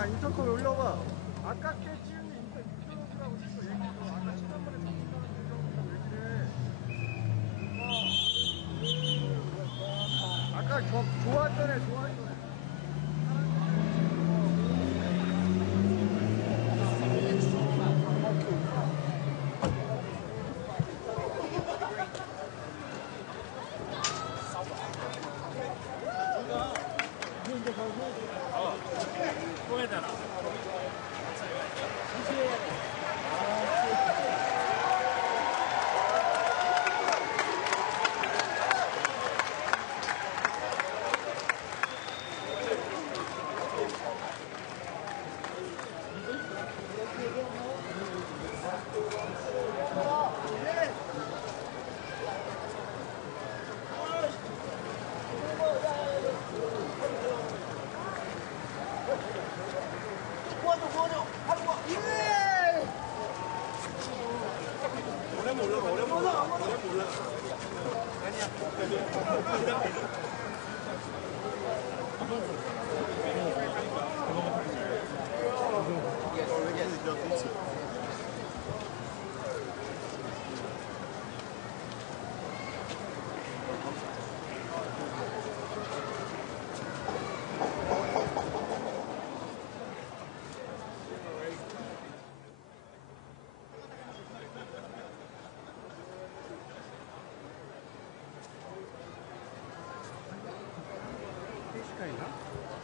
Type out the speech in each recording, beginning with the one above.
야, 인터컴 올려봐. 아깝게 찍은 게 인터뷰라고 찍어. 얘기도 아까 지난번에 접근하는 대정부가 왜 그래? 아까 좋았잖아, 좋았잖아. 또 해야 되나? 오래 몰라. 아니야. 시간이나?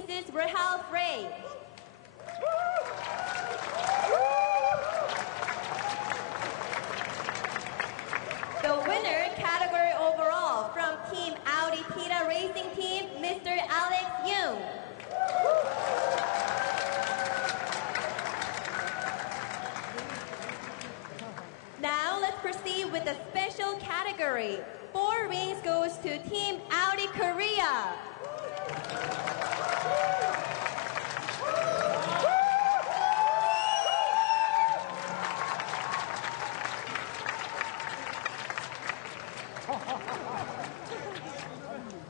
Mrs. Rahel Frey. The winner category overall from Team Audi Tita Racing Team, Mr. Alex Young. Now let's proceed with the special category. 4 rings goes to Team Audi Korea.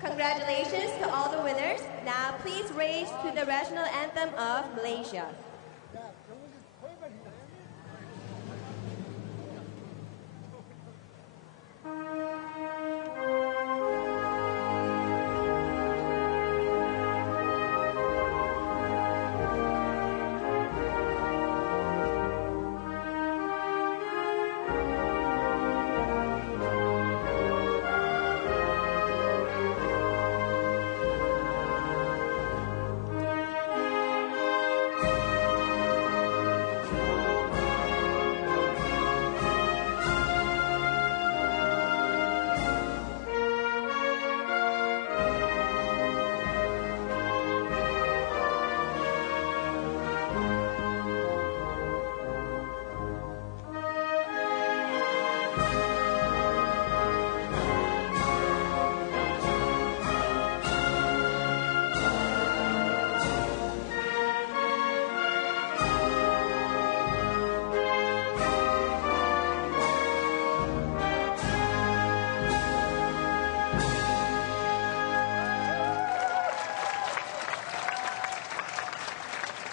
Congratulations to all the winners. Now please raise to the national anthem of Malaysia.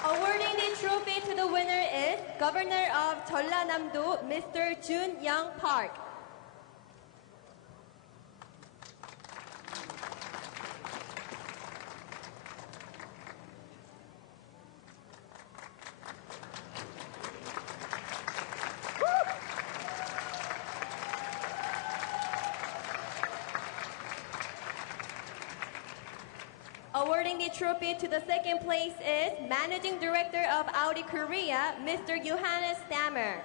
Awarding the trophy to the winner is Governor of Jeollanam-do, Mr. Jun Young Park. Awarding the trophy to the second place is Managing Director of Audi Korea, Mr. Johannes Stammer.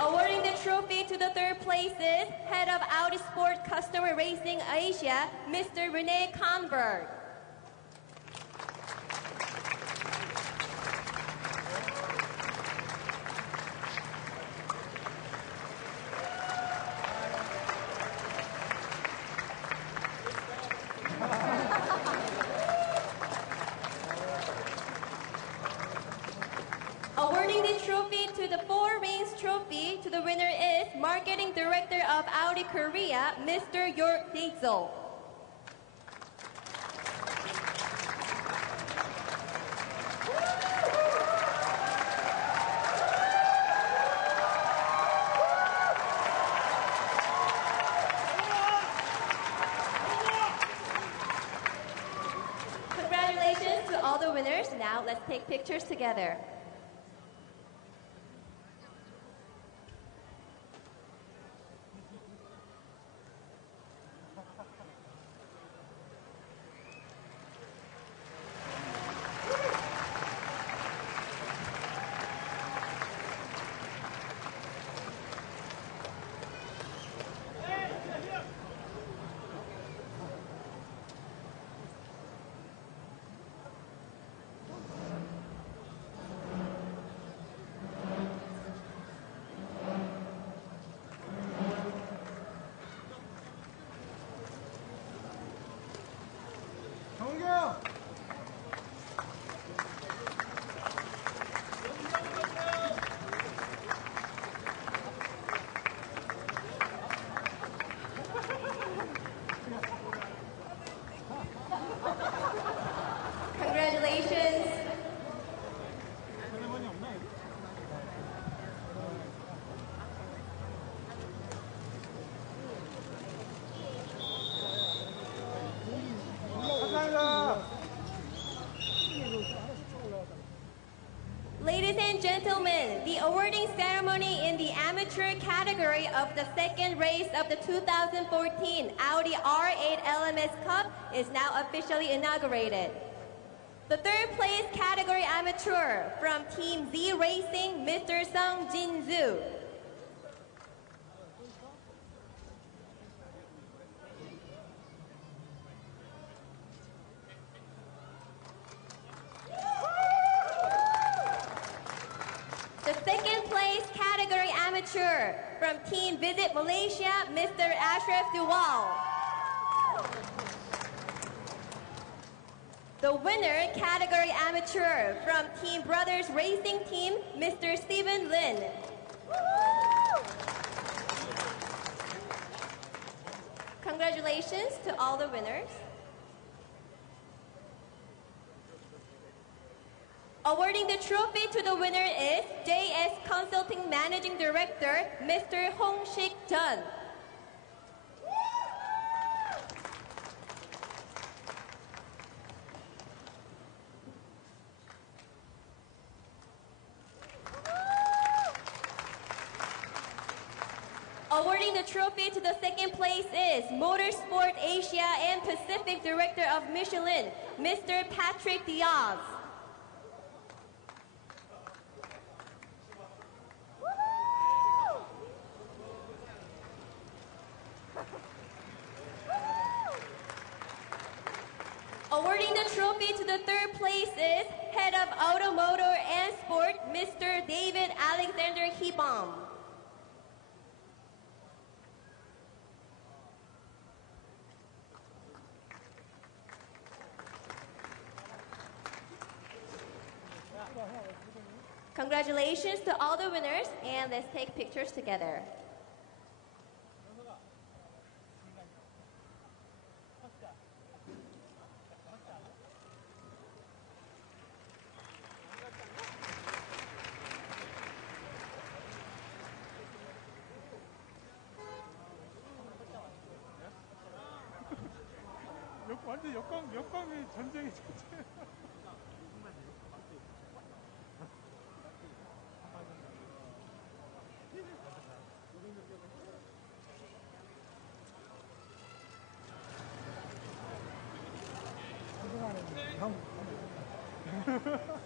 Awarding the trophy to the third place is Head of Audi Sport Customer Racing Asia, Mr. Rene Kahnberg. Awarding the trophy to the 4 Rings trophy to the winner is Marketing Director of Audi Korea, Mr. York Diesel. Congratulations to all the winners. Now let's take pictures together. gentlemen, the awarding ceremony in the amateur category of the second race of the 2014 Audi R8 LMS Cup is now officially inaugurated. The third place category amateur from Team Z Racing, Mr. Sung Jin-Zoo. The second place category amateur from Team Visit Malaysia, Mr. Ashraf Duwal. The winner category amateur from Team Brothers Racing Team, Mr. Stephen Lin. Congratulations to all the winners. Awarding the trophy to the winner is JS Consulting Managing Director, Mr. Hong Shik Jun. Awarding the trophy to the second place is Motorsport Asia and Pacific Director of Michelin, Mr. Patrick Diaz. Awarding the trophy to the third place is Head of Automotor and Sport, Mr. David Alexander Hebom. Congratulations to all the winners, and let's take pictures together. 완전 역광이 전쟁이 전쟁.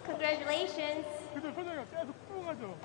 Congratulations. 그들 표정이 계속 푸릉하죠.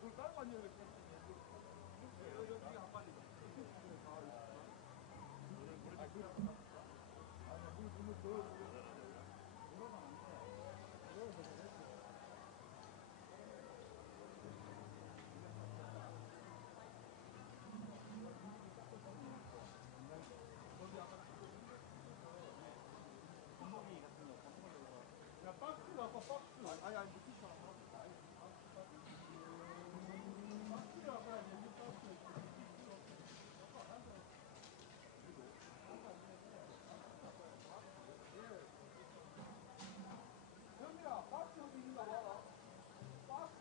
그걸 깔고 앉아야 될 것 같아. 여기 안 빨리. 야, 박스가 아까 박스. 아니, 못 치잖아. 박스가 아까 여기 박스. 현미야, 박스 여기 있나 봐. 박스.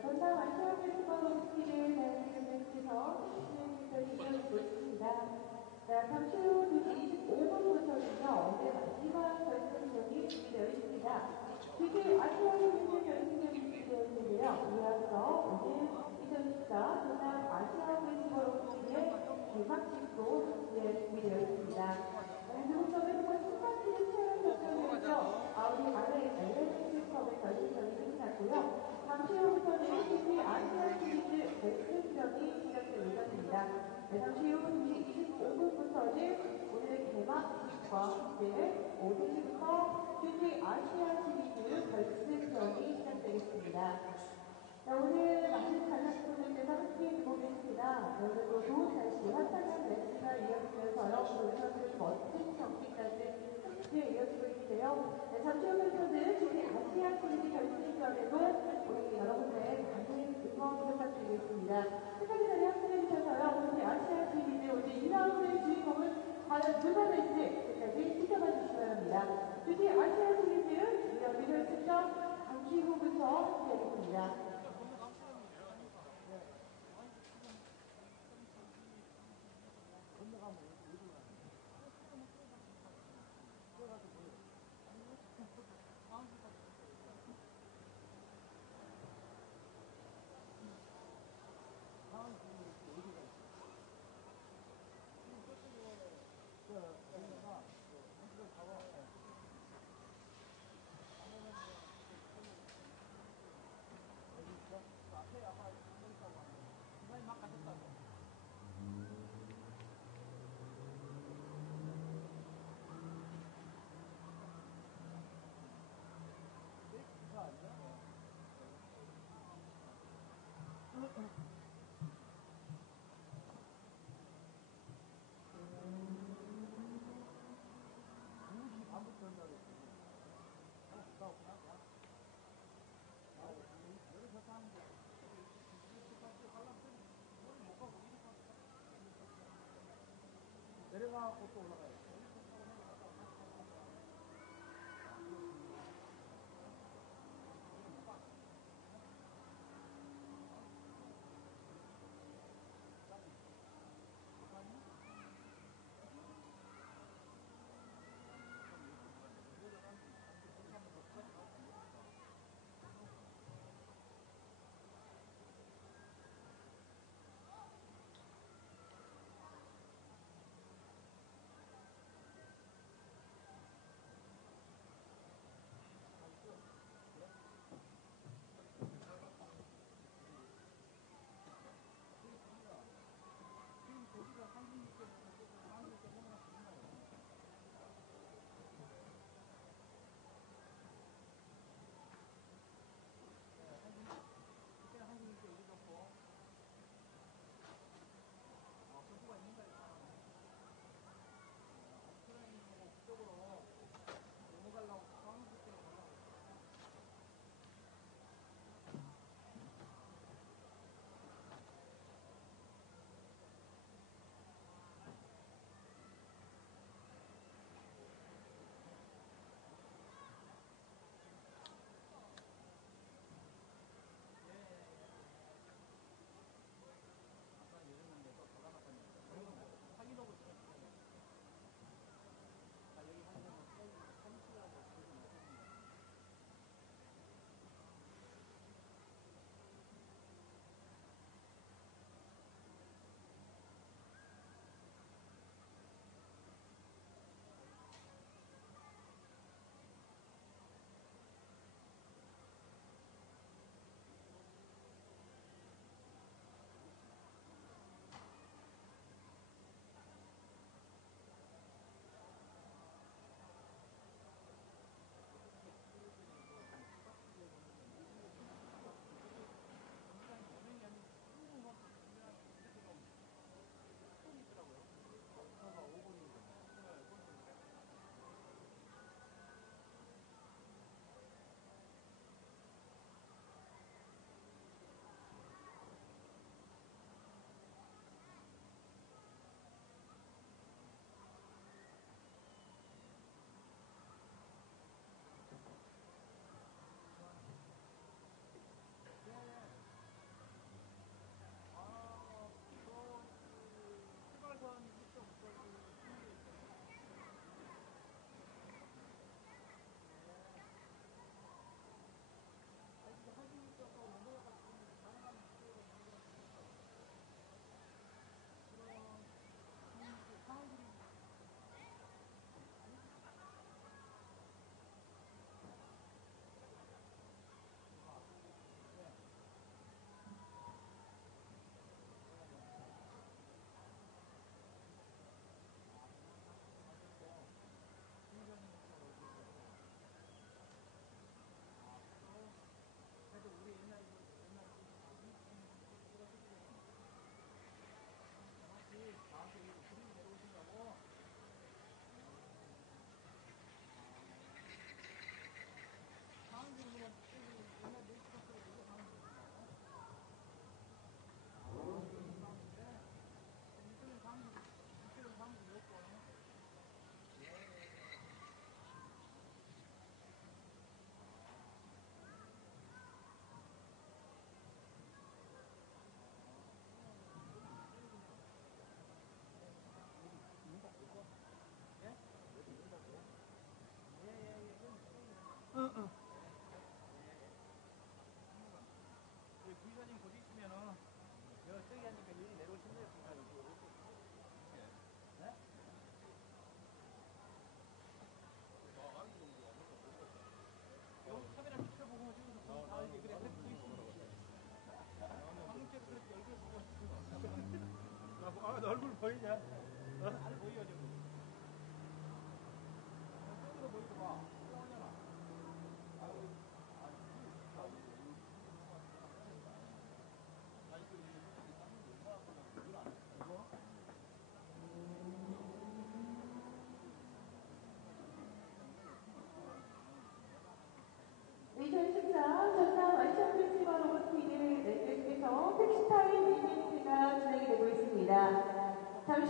전사 완성 페스티벌 스키를 대한민국에서 진행되고 있습니다. 자, 잠시 후 2시 25분부터는요, 오늘 마지막 결승전이 준비되어 있습니다. 특히 아시아 경기 결승전이 준비되어 있는데요. 이어서 오늘 2014 전남 아시아 페스티벌 스키의 개막식도 준비되어 있습니다. 한국섭의 첫번째 촬영 결정에서 아우디 아래 엘레멘트컵의 결승전이 끝났고요. 잠시 후부터는 TVI 아시아 시리즈 결승전이 시작될 예정입니다. 잠시 후 2시 25분부터는 오늘 개막식과 함께 5시부터 TVI 아시아 시리즈 결승전이 시작되겠습니다. 자, 오늘 많은 관람객분들께서 함께 보겠습니다. 오늘도 좋은 날씨, 화창한 날씨가 이어지면서요. 우리 선수들 멋진 경기까지 함께 이어지고 있는데요. 네, 잠시 후부터는 우리 아시아 시리즈 결승전에도 우리 여러분의 많은 응원 부탁드리겠습니다. 끝까지 자리 함께 해주셔서요. 우리 아시아 시리즈 오늘 2라운드의 주인공은 과연 누가 될지 끝까지 지켜봐 주시기 바랍니다. 우리 아시아 시리즈 2라운드 결승전 잠시 후부터 시작하겠습니다. 다음 주 어디 가요?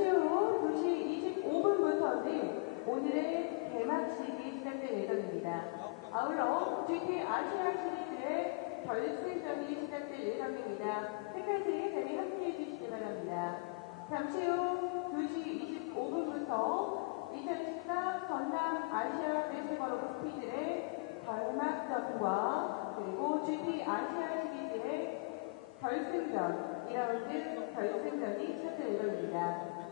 잠시 후 2시 25분부터는 오늘의 개막식이 시작될 예정입니다. 아울러 GT 아시아 시리즈의 결승전이 시작될 예정입니다. 끝까지 자리 함께해 주시기 바랍니다. 잠시 후 2시 25분부터 2014 전남 아시아 페스티벌 오브 스피드의 개막전과 그리고 GT 아시아 시리즈의 결승전, 2라운드 결승전이 시작될 예정입니다.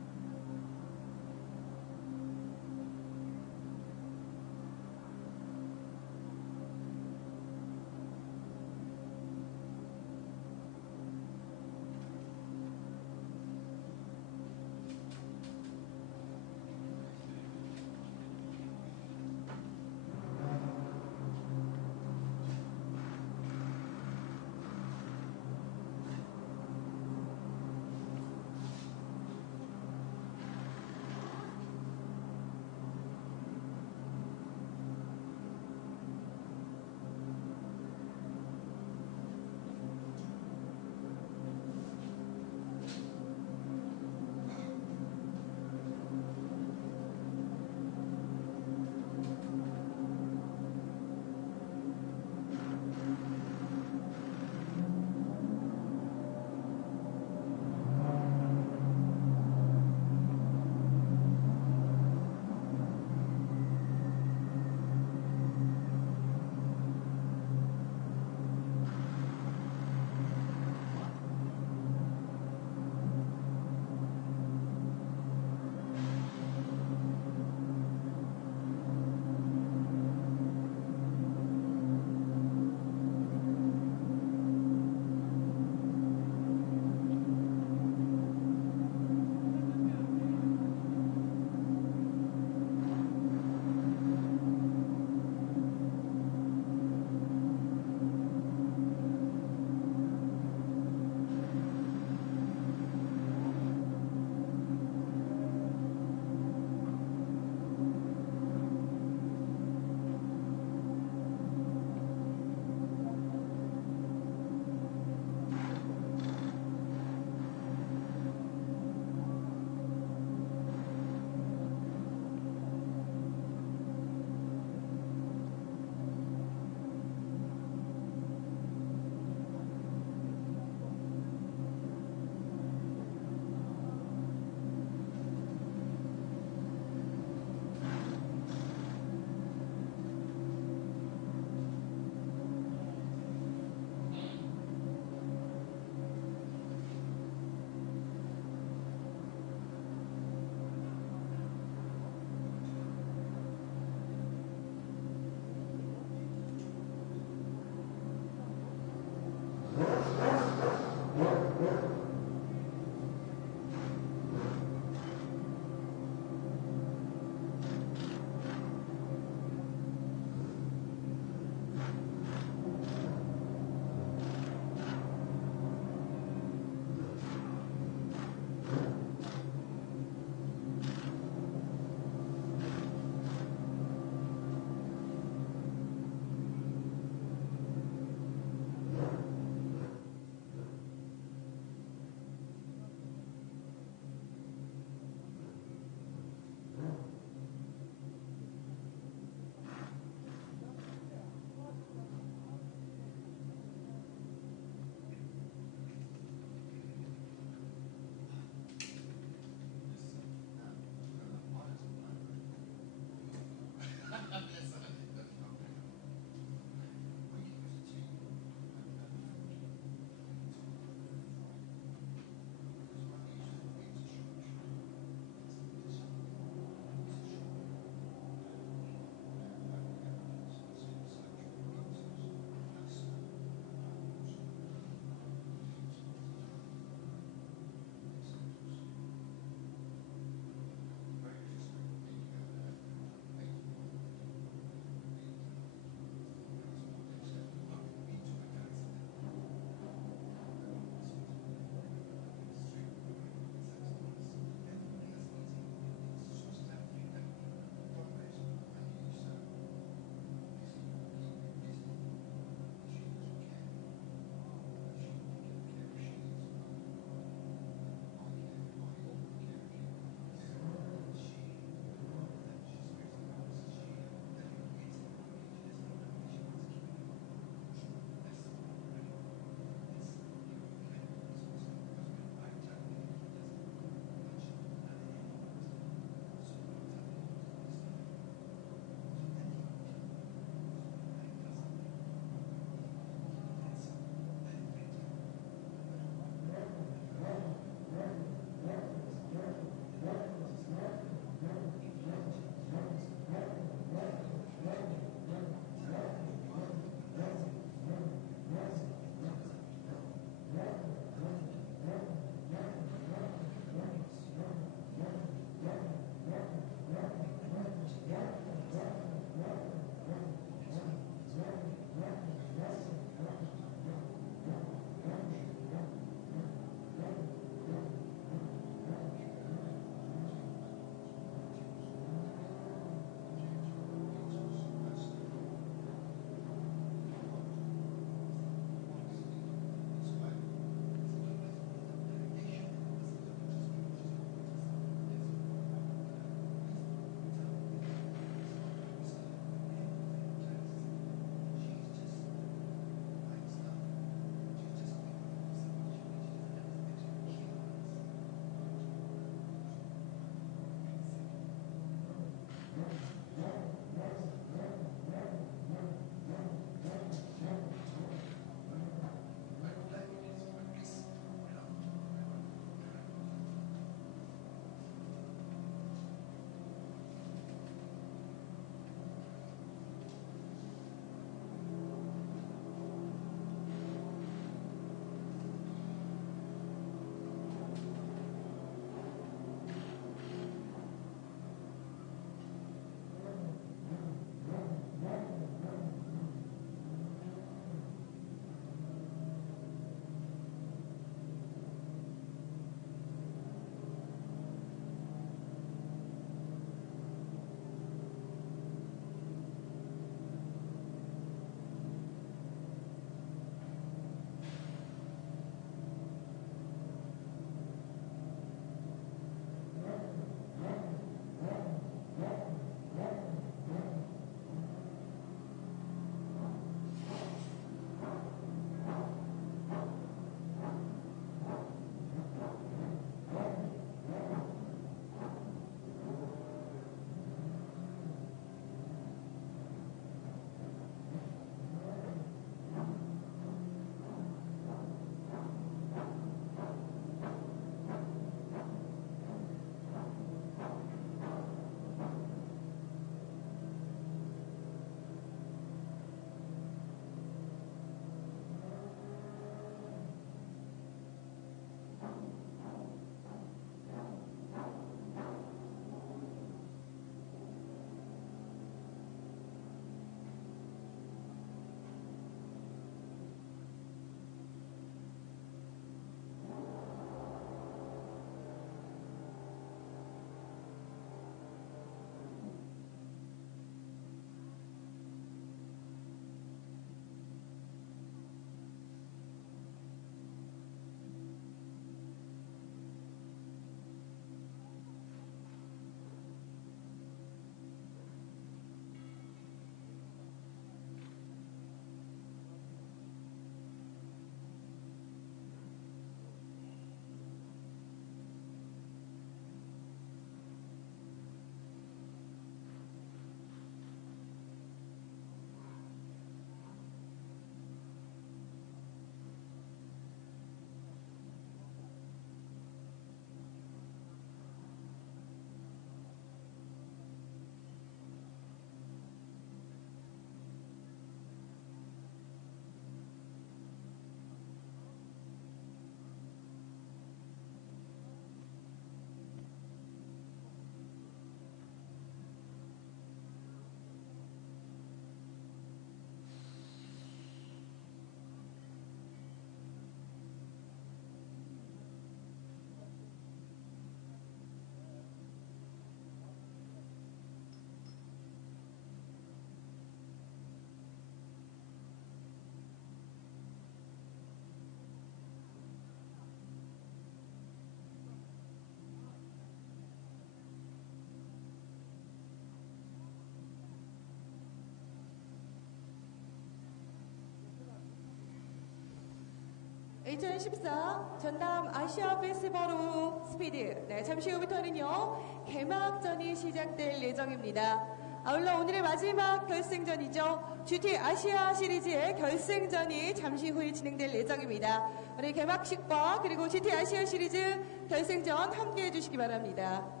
2014 전남 아시아 페스티벌 오브 스피드. 네, 잠시 후부터는요, 개막전이 시작될 예정입니다. 아울러 오늘의 마지막 결승전이죠. GT 아시아 시리즈의 결승전이 잠시 후에 진행될 예정입니다. 우리 개막식과 그리고 GT 아시아 시리즈 결승전 함께 해주시기 바랍니다.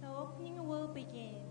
The opening will begin.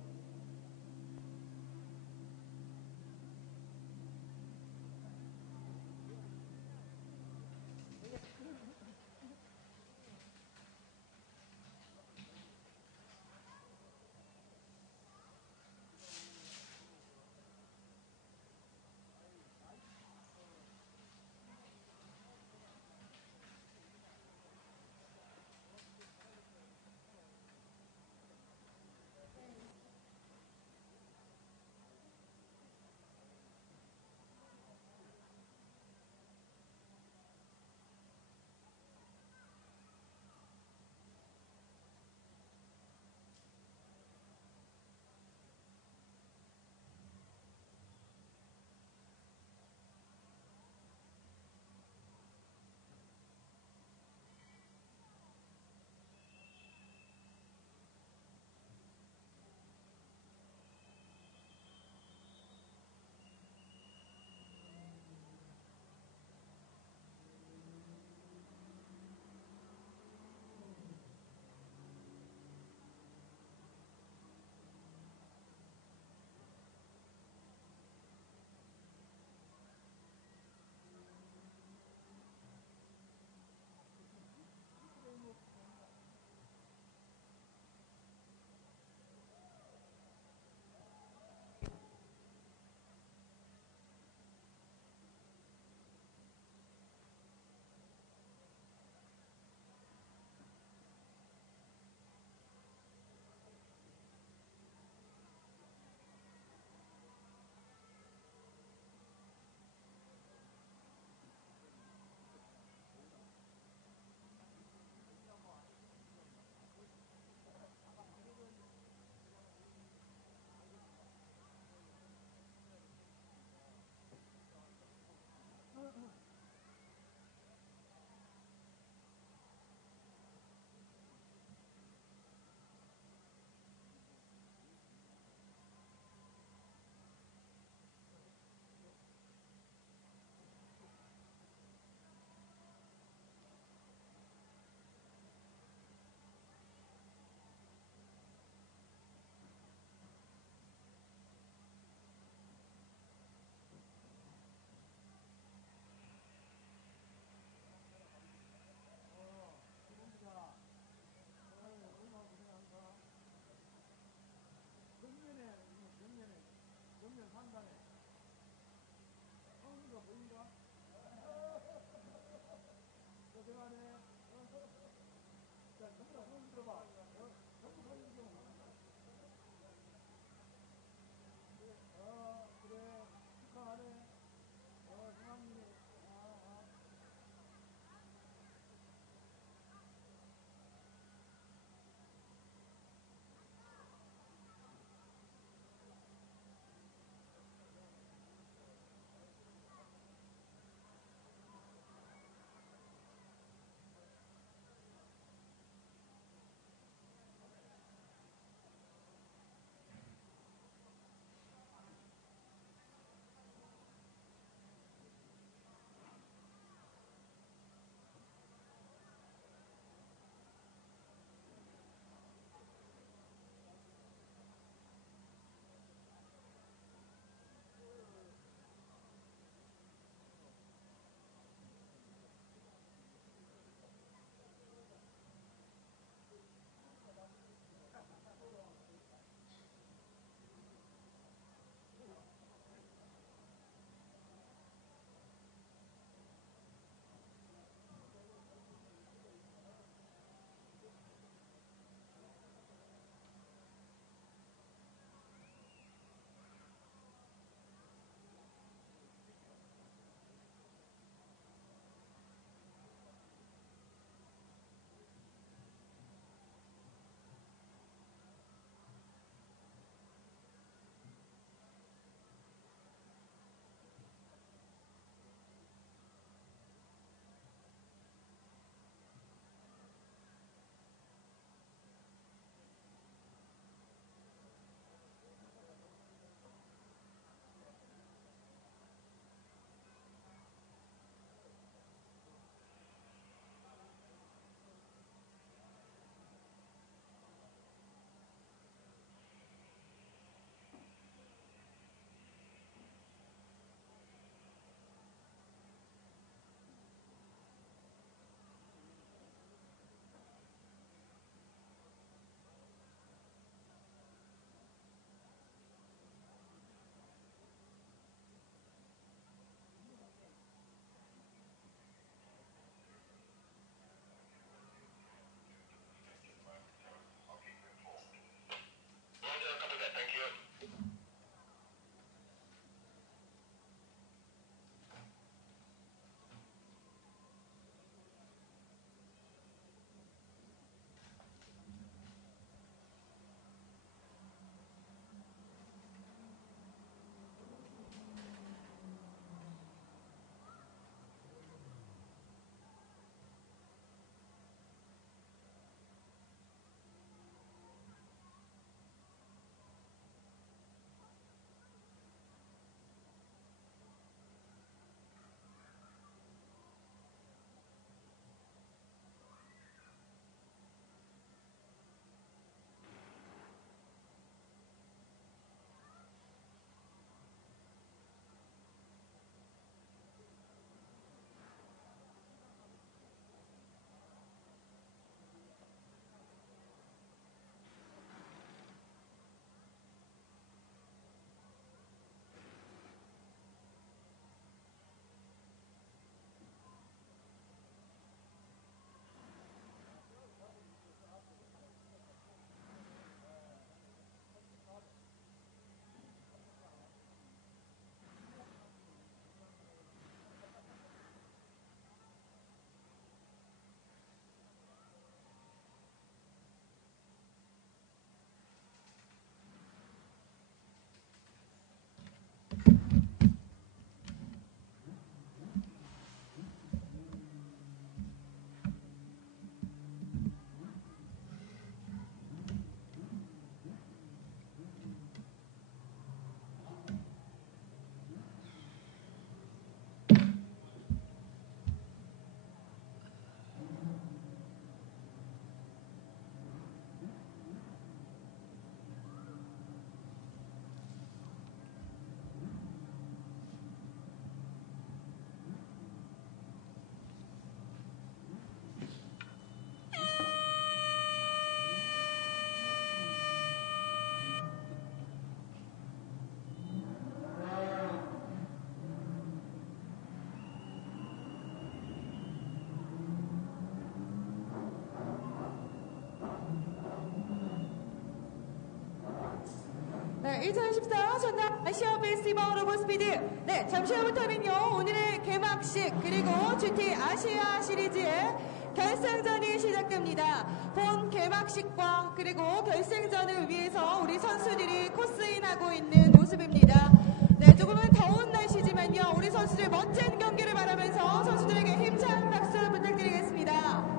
2014 전남 아시아 페스티벌 오브 스피드. 네, 잠시 후부터는요, 오늘의 개막식, 그리고 GT 아시아 시리즈의 결승전이 시작됩니다. 본 개막식과 그리고 결승전을 위해서 우리 선수들이 코스인하고 있는 모습입니다. 네, 조금은 더운 날씨지만요, 우리 선수들 멋진 경기를 바라면서 선수들에게 힘찬 박수 부탁드리겠습니다.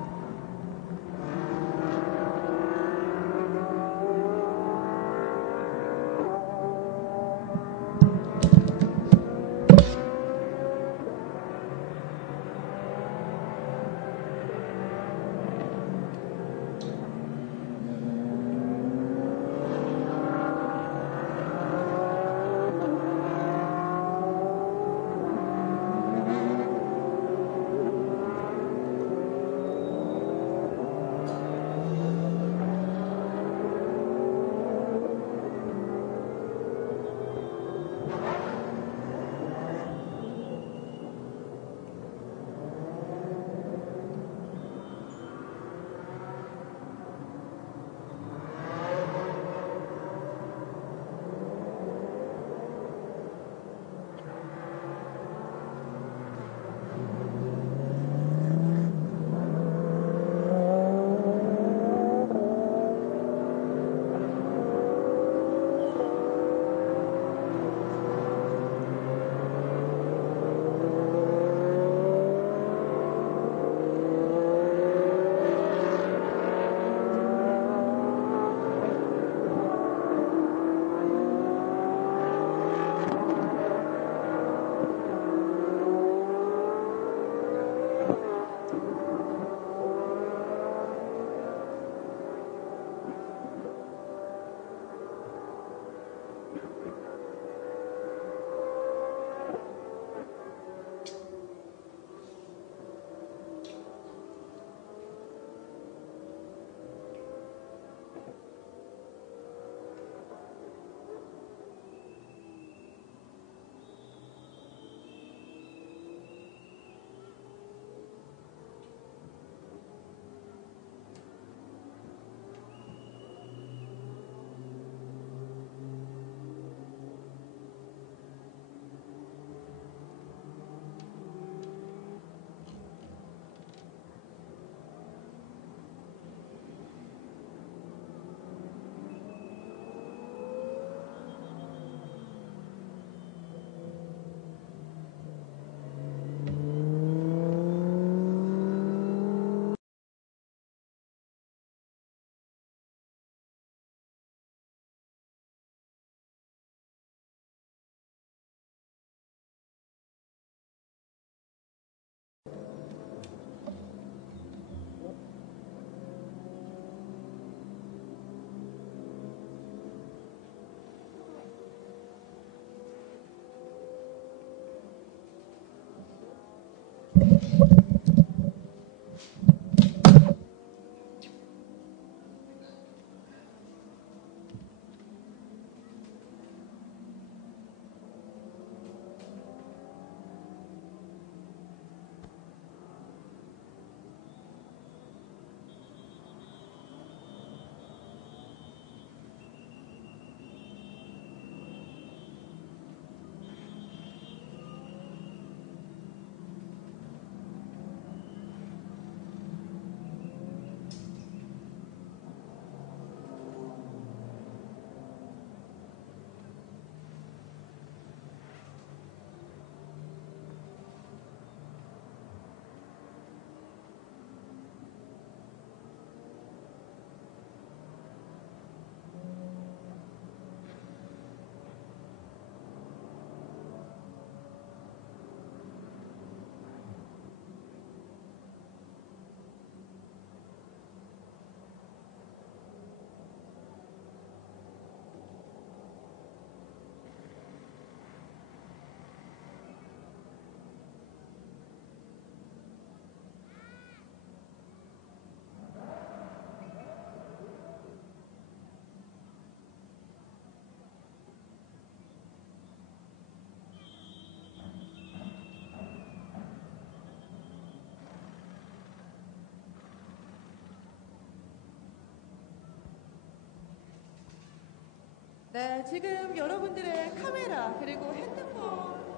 네, 지금 여러분들의 카메라 그리고 핸드폰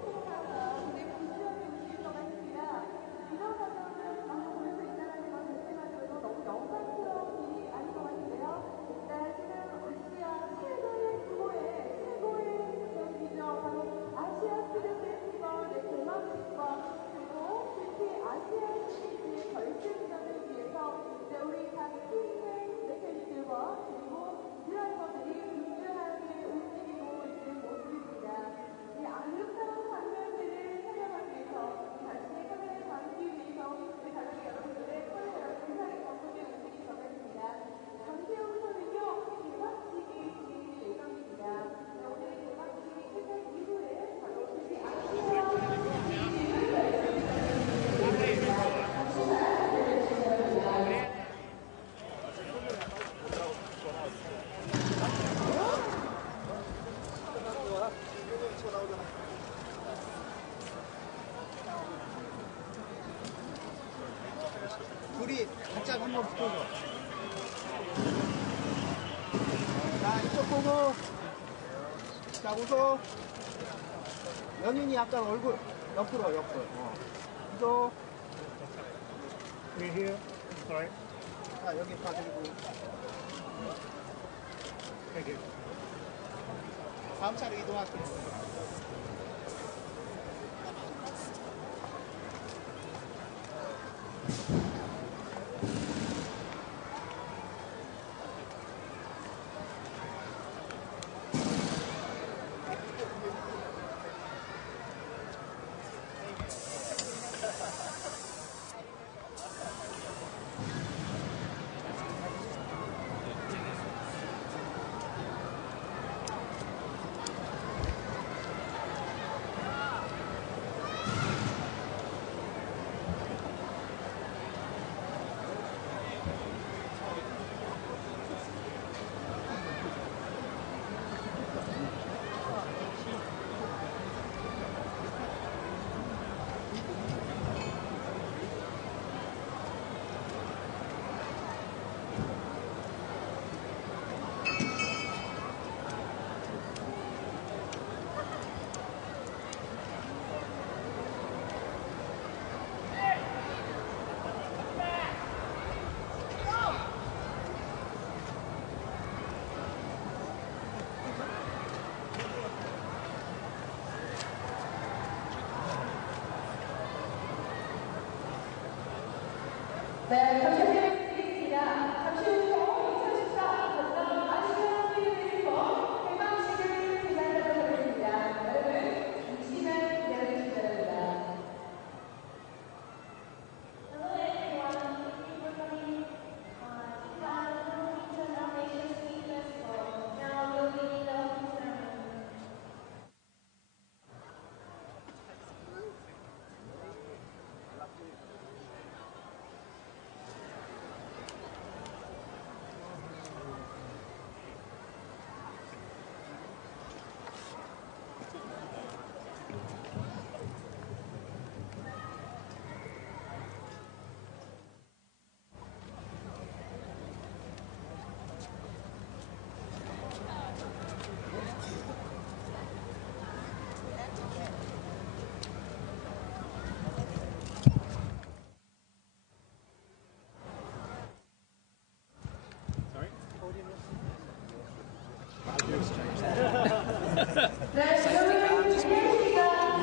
통화가 그리고 시험이 오실 것 같습니다. 이런 과정을 바로 볼 수 있다는 것 자체만으로도 너무 영광스러운 일이 아닌 것 같은데요. 네, 지금 아시아 최고의 규모의 기업이죠. 바로 아시아 스튜디오 페스티벌의 개막식과 그리고 특히 아시아 시리즈의 결승전을 위해서 이제 우리 각 팀의 메커니들과 그리고 드라이버들이 분주하게 움직이고 있는 모습입니다. 이 아름다운 장면들을 촬영하기 위해서 당신의 카메라에 담기 위해서 우리 가족 여러분들의 카메라가 굉장히 바쁘게 움직일 것 같습니다. 잠시 후부터는요 개막식이 진행될 예정입니다. 네, 오늘 개막식이 끝난 이후에 바로 특히 아시아 둘이 각자 한번 붙어줘. 자, 이쪽 보고. 자, 웃어. 연인이 약간 얼굴 옆으로. 이쪽. We're here. Sorry. 자, 여기 봐드리고. Thank you. 다음 차로 이동할게요. 네, 잠시 드리겠습니다. 잠시 후부터 2014 전남 아시아 페스티벌 개막식을 시작하도록 하겠습니다. 여러분, 이 시간 기다려주시기 바랍니다. Hello everyone, thank you for coming to our International Asian Film Festival. Now we'll begin the opening ceremony.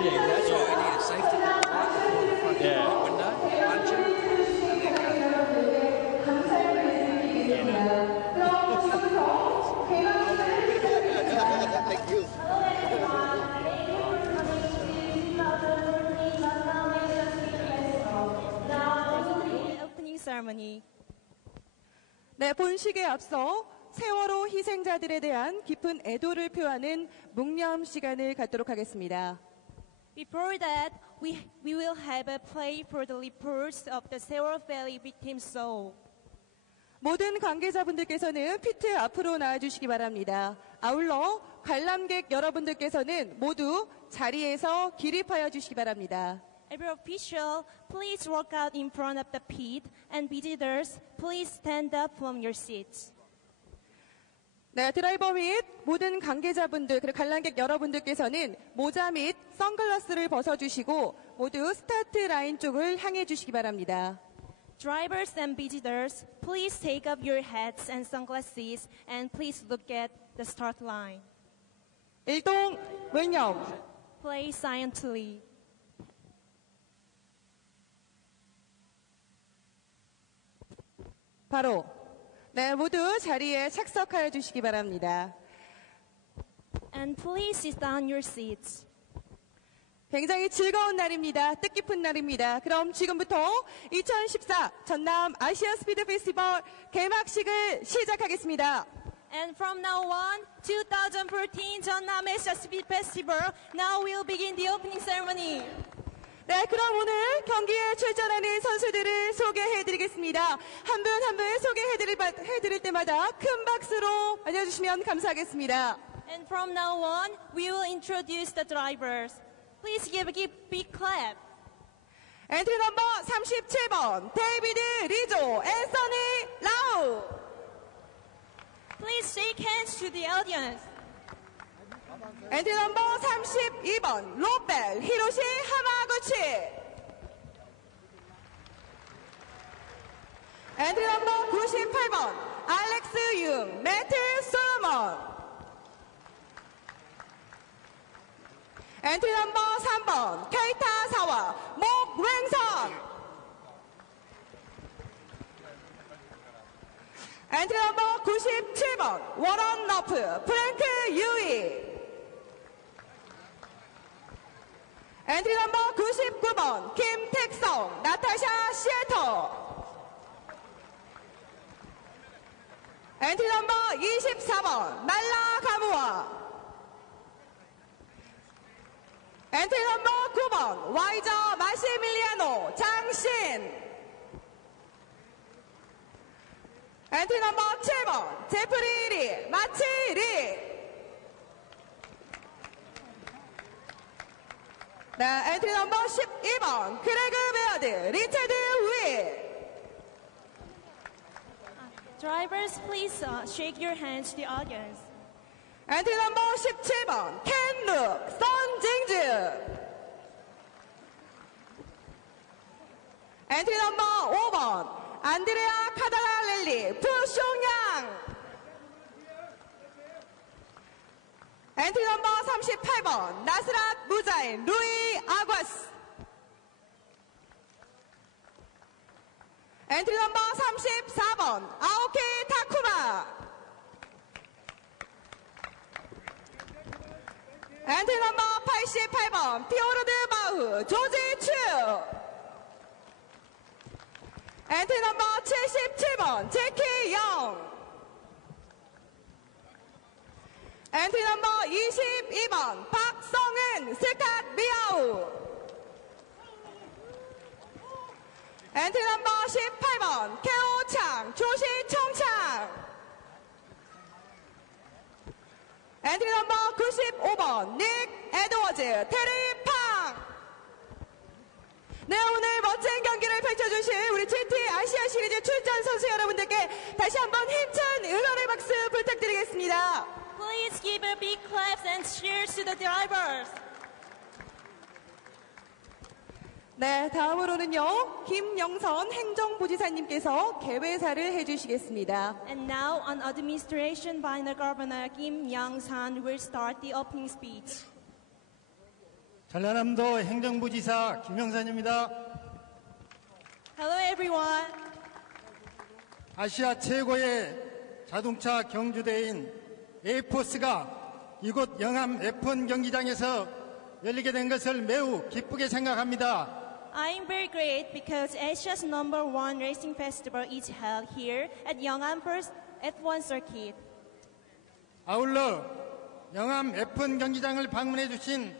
Yeah, that's why I need a safety belt right before the front window. Thank you. Opening ceremony. 네, 본식에 앞서 세월호 희생자들에 대한 깊은 애도를 표하는 묵념 시간을 갖도록 하겠습니다. Before that, we will have a play for the reports of the Sewol Valley victims' soul. 모든 관계자분들께서는 피트 앞으로 나와주시기 바랍니다. 아울러 관람객 여러분들께서는 모두 자리에서 기립하여 주시기 바랍니다. Every official, please walk out in front of the pit, and visitors, please stand up from your seats. 네, 드라이버 및 모든 관계자분들 그리고 관람객 여러분들께서는 모자 및 선글라스를 벗어주시고 모두 스타트 라인 쪽을 향해 주시기 바랍니다. Drivers and visitors, please take off your hats and sunglasses and please look at the start line. 일동 왼념. Play silently. 바로 네, 모두 자리에 착석하여 주시기 바랍니다. And please sit down your seats. 굉장히 즐거운 날입니다. 뜻깊은 날입니다. 그럼 지금부터 2014 전남 아시아 스피드 페스티벌 개막식을 시작하겠습니다. And from now on, 2014 Jeonnam Asia Speed Festival, now we'll begin the opening ceremony. 네, 그럼 오늘 경기에 출전하는 선수들을 소개해드리겠습니다. 한 분 한 분 소개해드릴 때마다 큰 박수로 알려주시면 감사하겠습니다. And from now on, we will introduce the drivers. Please give a big clap. 엔트리 넘버 37번 데이비드 리조 앤서니 라우. Please shake hands to the audience. 엔트리 넘버 32번 로벨 히로시 하마구치. 엔트리 넘버 98번 알렉스 융 매트 솔로몬. 엔트리 넘버 3번 케이타 사와 목웽선. 엔트리 넘버 97번 워런 너프 프랭크 유이. 엔트리 넘버 99번 김택성 나타샤 시애터. 엔트리 넘버 24번 말라 가무아. 엔트리 넘버 9번 와이저 마시밀리아노 장신. 엔트리 넘버 7번 제프리 리 마치 리. 네, 엔트리 넘버 12번 크레그 베어드 리차드 위. Drivers, please shake your hands to the audience. 엔트리 넘버 17번 켄룩 선징즈. 엔트리 넘버 5번 안드레아 카다랄렐리 푸숑양. 엔트리 넘버 38번 나스랏 무자인 루이 아과스. 엔트리 넘버 34번 아오키 타쿠마. 엔트리 넘버 88번 피오르드 바우 조지 추. 엔트리 넘버 77번 제키 영. 엔트리 넘버 22번 박성은 스캇 미아우. 엔트리 넘버 18번 케오창 조시 청창. 엔트리 넘버 95번 닉 에드워즈 테리 팡. 네, 오늘 멋진 경기를 펼쳐주실 우리 GT 아시아 시리즈 출전 선수 여러분들께 다시 한번 힘찬 응원의 박수 부탁드리겠습니다. Please give a big clap and cheers to the drivers. 네, 다음으로는요 김영선 행정부지사님께서 개회사를 해주시겠습니다. And now, on administration by the Governor Kim Young-san will start the opening speech. 전라남도 행정부지사 김영선입니다. Hello, everyone. 아시아 최고의 자동차 경주대회인 에이포스가 이곳 영암 F1 경기장에서 열리게 된 것을 매우 기쁘게 생각합니다. I'm very great because Asia's #1 racing festival is held here at Yeongham F1 circuit. 아울러 영암 F1 경기장을 방문해 주신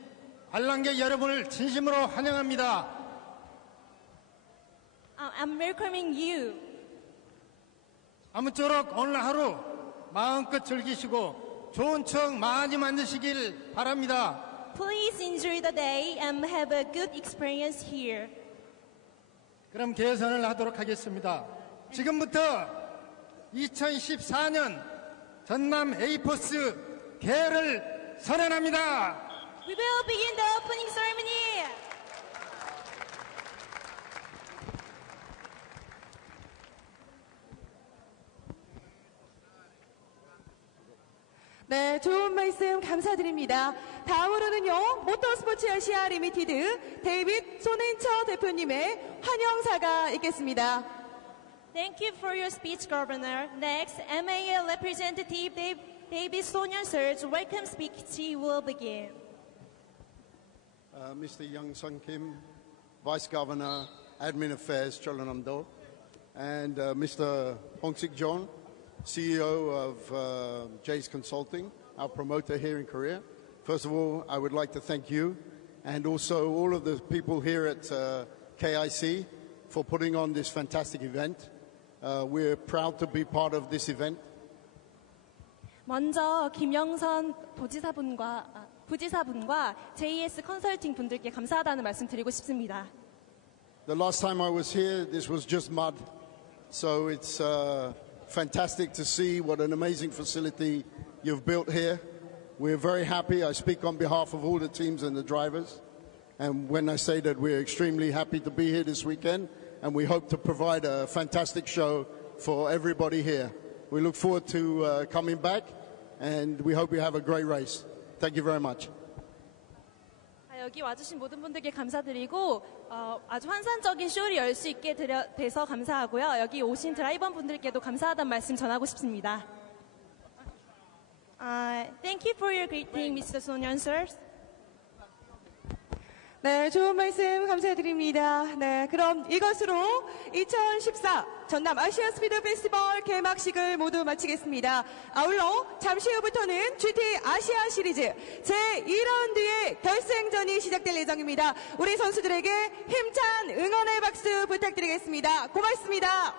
관람객 여러분을 진심으로 환영합니다. I'm welcoming you. 아무쪼록 오늘 하루 마음껏 즐기시고 좋은 추억 많이 만드시길 바랍니다. Please enjoy the day and have a good experience here. 그럼 개선을 하도록 하겠습니다. 지금부터 2014년 전남 에이포스 개를 선언합니다. We will begin the opening ceremony. 네, 좋은 말씀 감사드립니다. 다음으로는요, 모터스포츠 아시아 리미티드 데이빗 손인처 대표님의 환영사가 있겠습니다. Thank you for your speech, Governor. Next, MAL Representative David Sonyan Sir's welcome speech will begin. Mr. Young Sun Kim, Vice Governor, Admin Affairs, Cholanamdo, and Mr. Hong Sik John, CEO of Jay's Consulting, our promoter here in Korea. First of all, I would like to thank you and also all of the people here at KIC for putting on this fantastic event. We're proud to be part of this event. 먼저 김영선 부지사분과 JS 컨설팅 분들께 감사하다는 말씀 드리고 싶습니다. The last time I was here, this was just mud. So it's fantastic to see what an amazing facility you've built here. We're very happy. I speak on behalf of all the teams and the drivers. And when I say that we're extremely happy to be here this weekend, and we hope to provide a fantastic show for everybody here. We look forward to coming back, and we hope you have a great race. Thank you very much. 여기 와주신 모든 분들께 감사드리고 아주 환상적인 쇼를 열 수 있게 돼서 감사하고요. 여기 오신 드라이버 분들께도 감사하다는 말씀 전하고 싶습니다. Thank you for your greeting, Mr. Sonyan Sir. 네, 좋은 말씀 감사드립니다. 네, 그럼 이것으로 2014 전남 아시아 스피드 페스티벌 개막식을 모두 마치겠습니다. 아울러 잠시 후부터는 GT 아시아 시리즈 제2라운드의 결승전이 시작될 예정입니다. 우리 선수들에게 힘찬 응원의 박수 부탁드리겠습니다. 고맙습니다.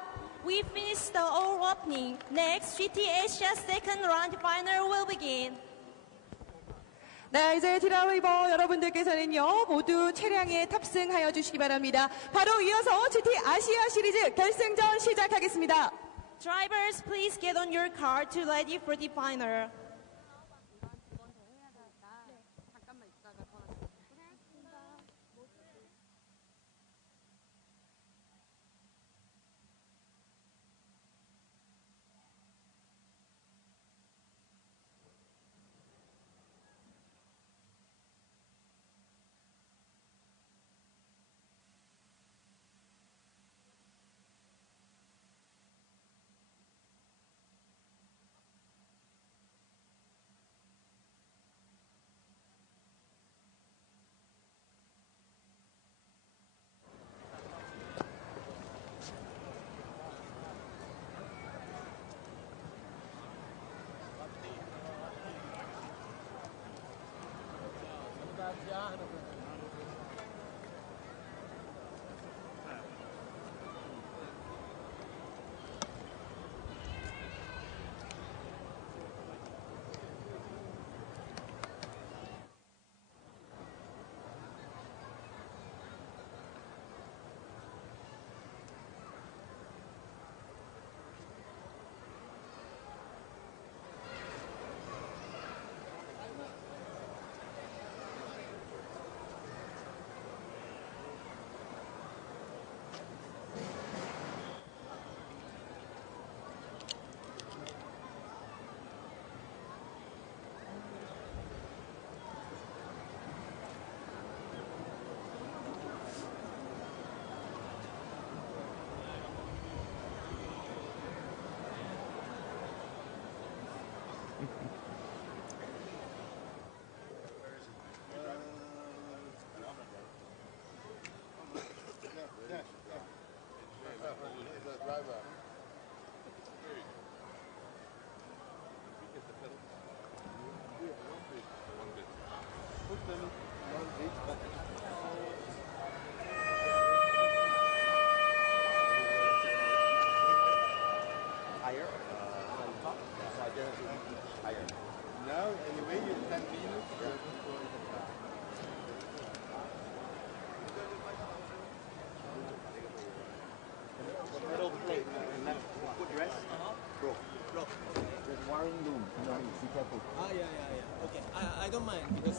We finished the all opening. Next, GT Asia second round final will begin. 네, 이제 드라이버 여러분들께서는요, 모두 차량에 탑승하여 주시기 바랍니다. 바로 이어서 GT 아시아 시리즈 결승전 시작하겠습니다. Drivers, please get on your car to ready for the final.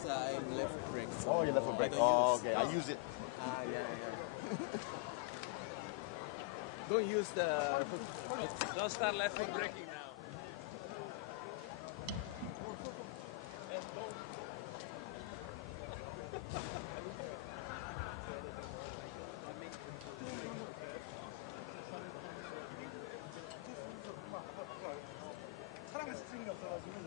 because I'm left foot brake. So Oh, you left foot brake. I don't Oh, use- okay. I use it. Ah, yeah. Don't use the foot. Don't start left foot braking now. 사람의 스윙이 없어가지고.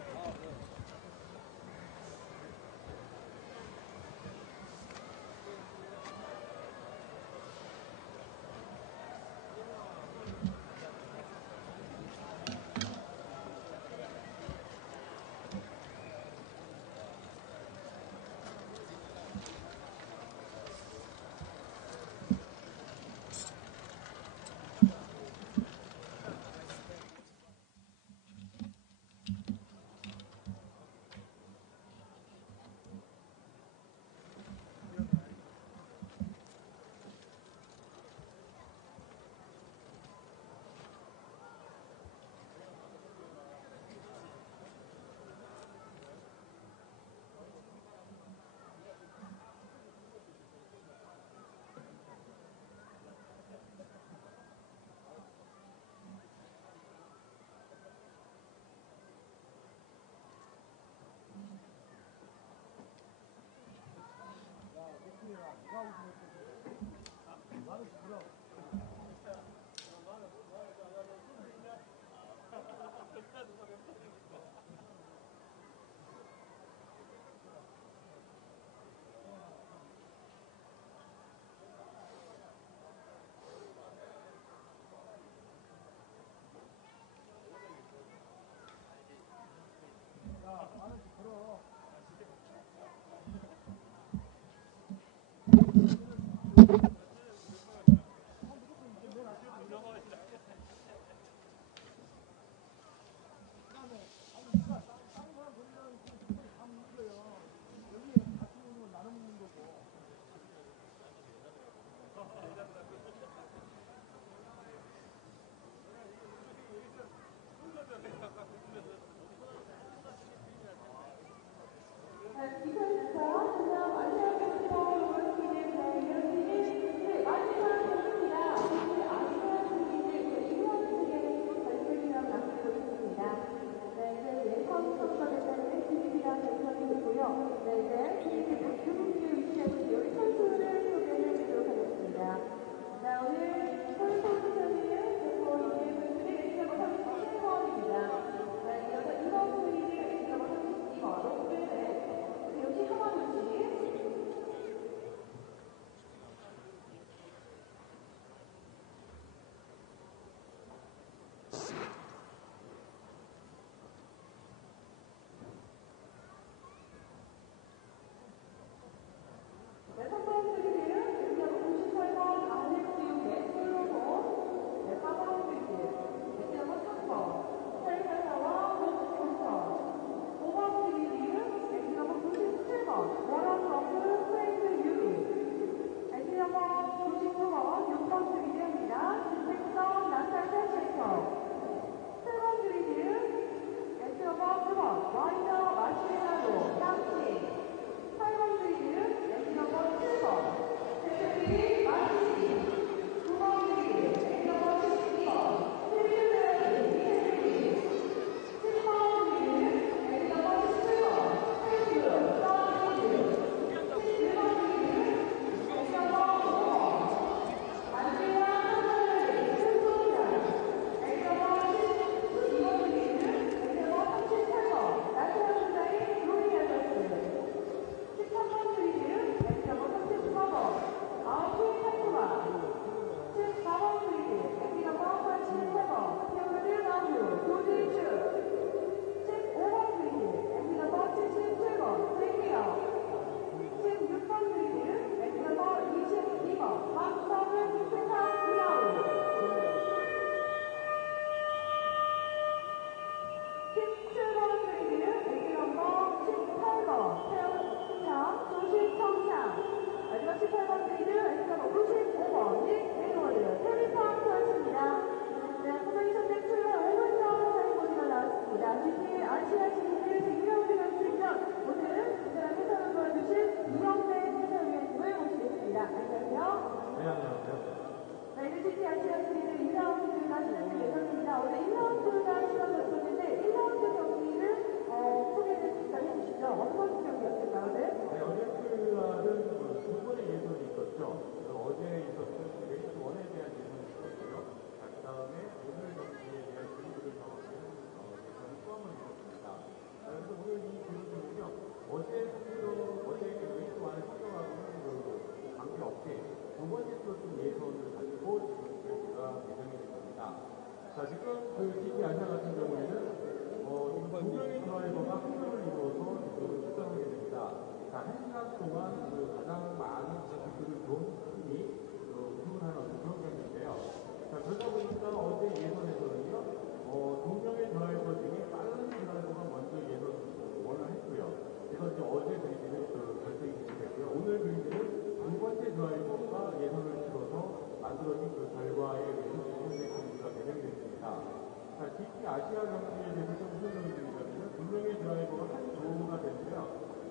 아시아 경기에 대해서 좀 설명을 드리자면 분명히 드라이버가 한 조가 되고요.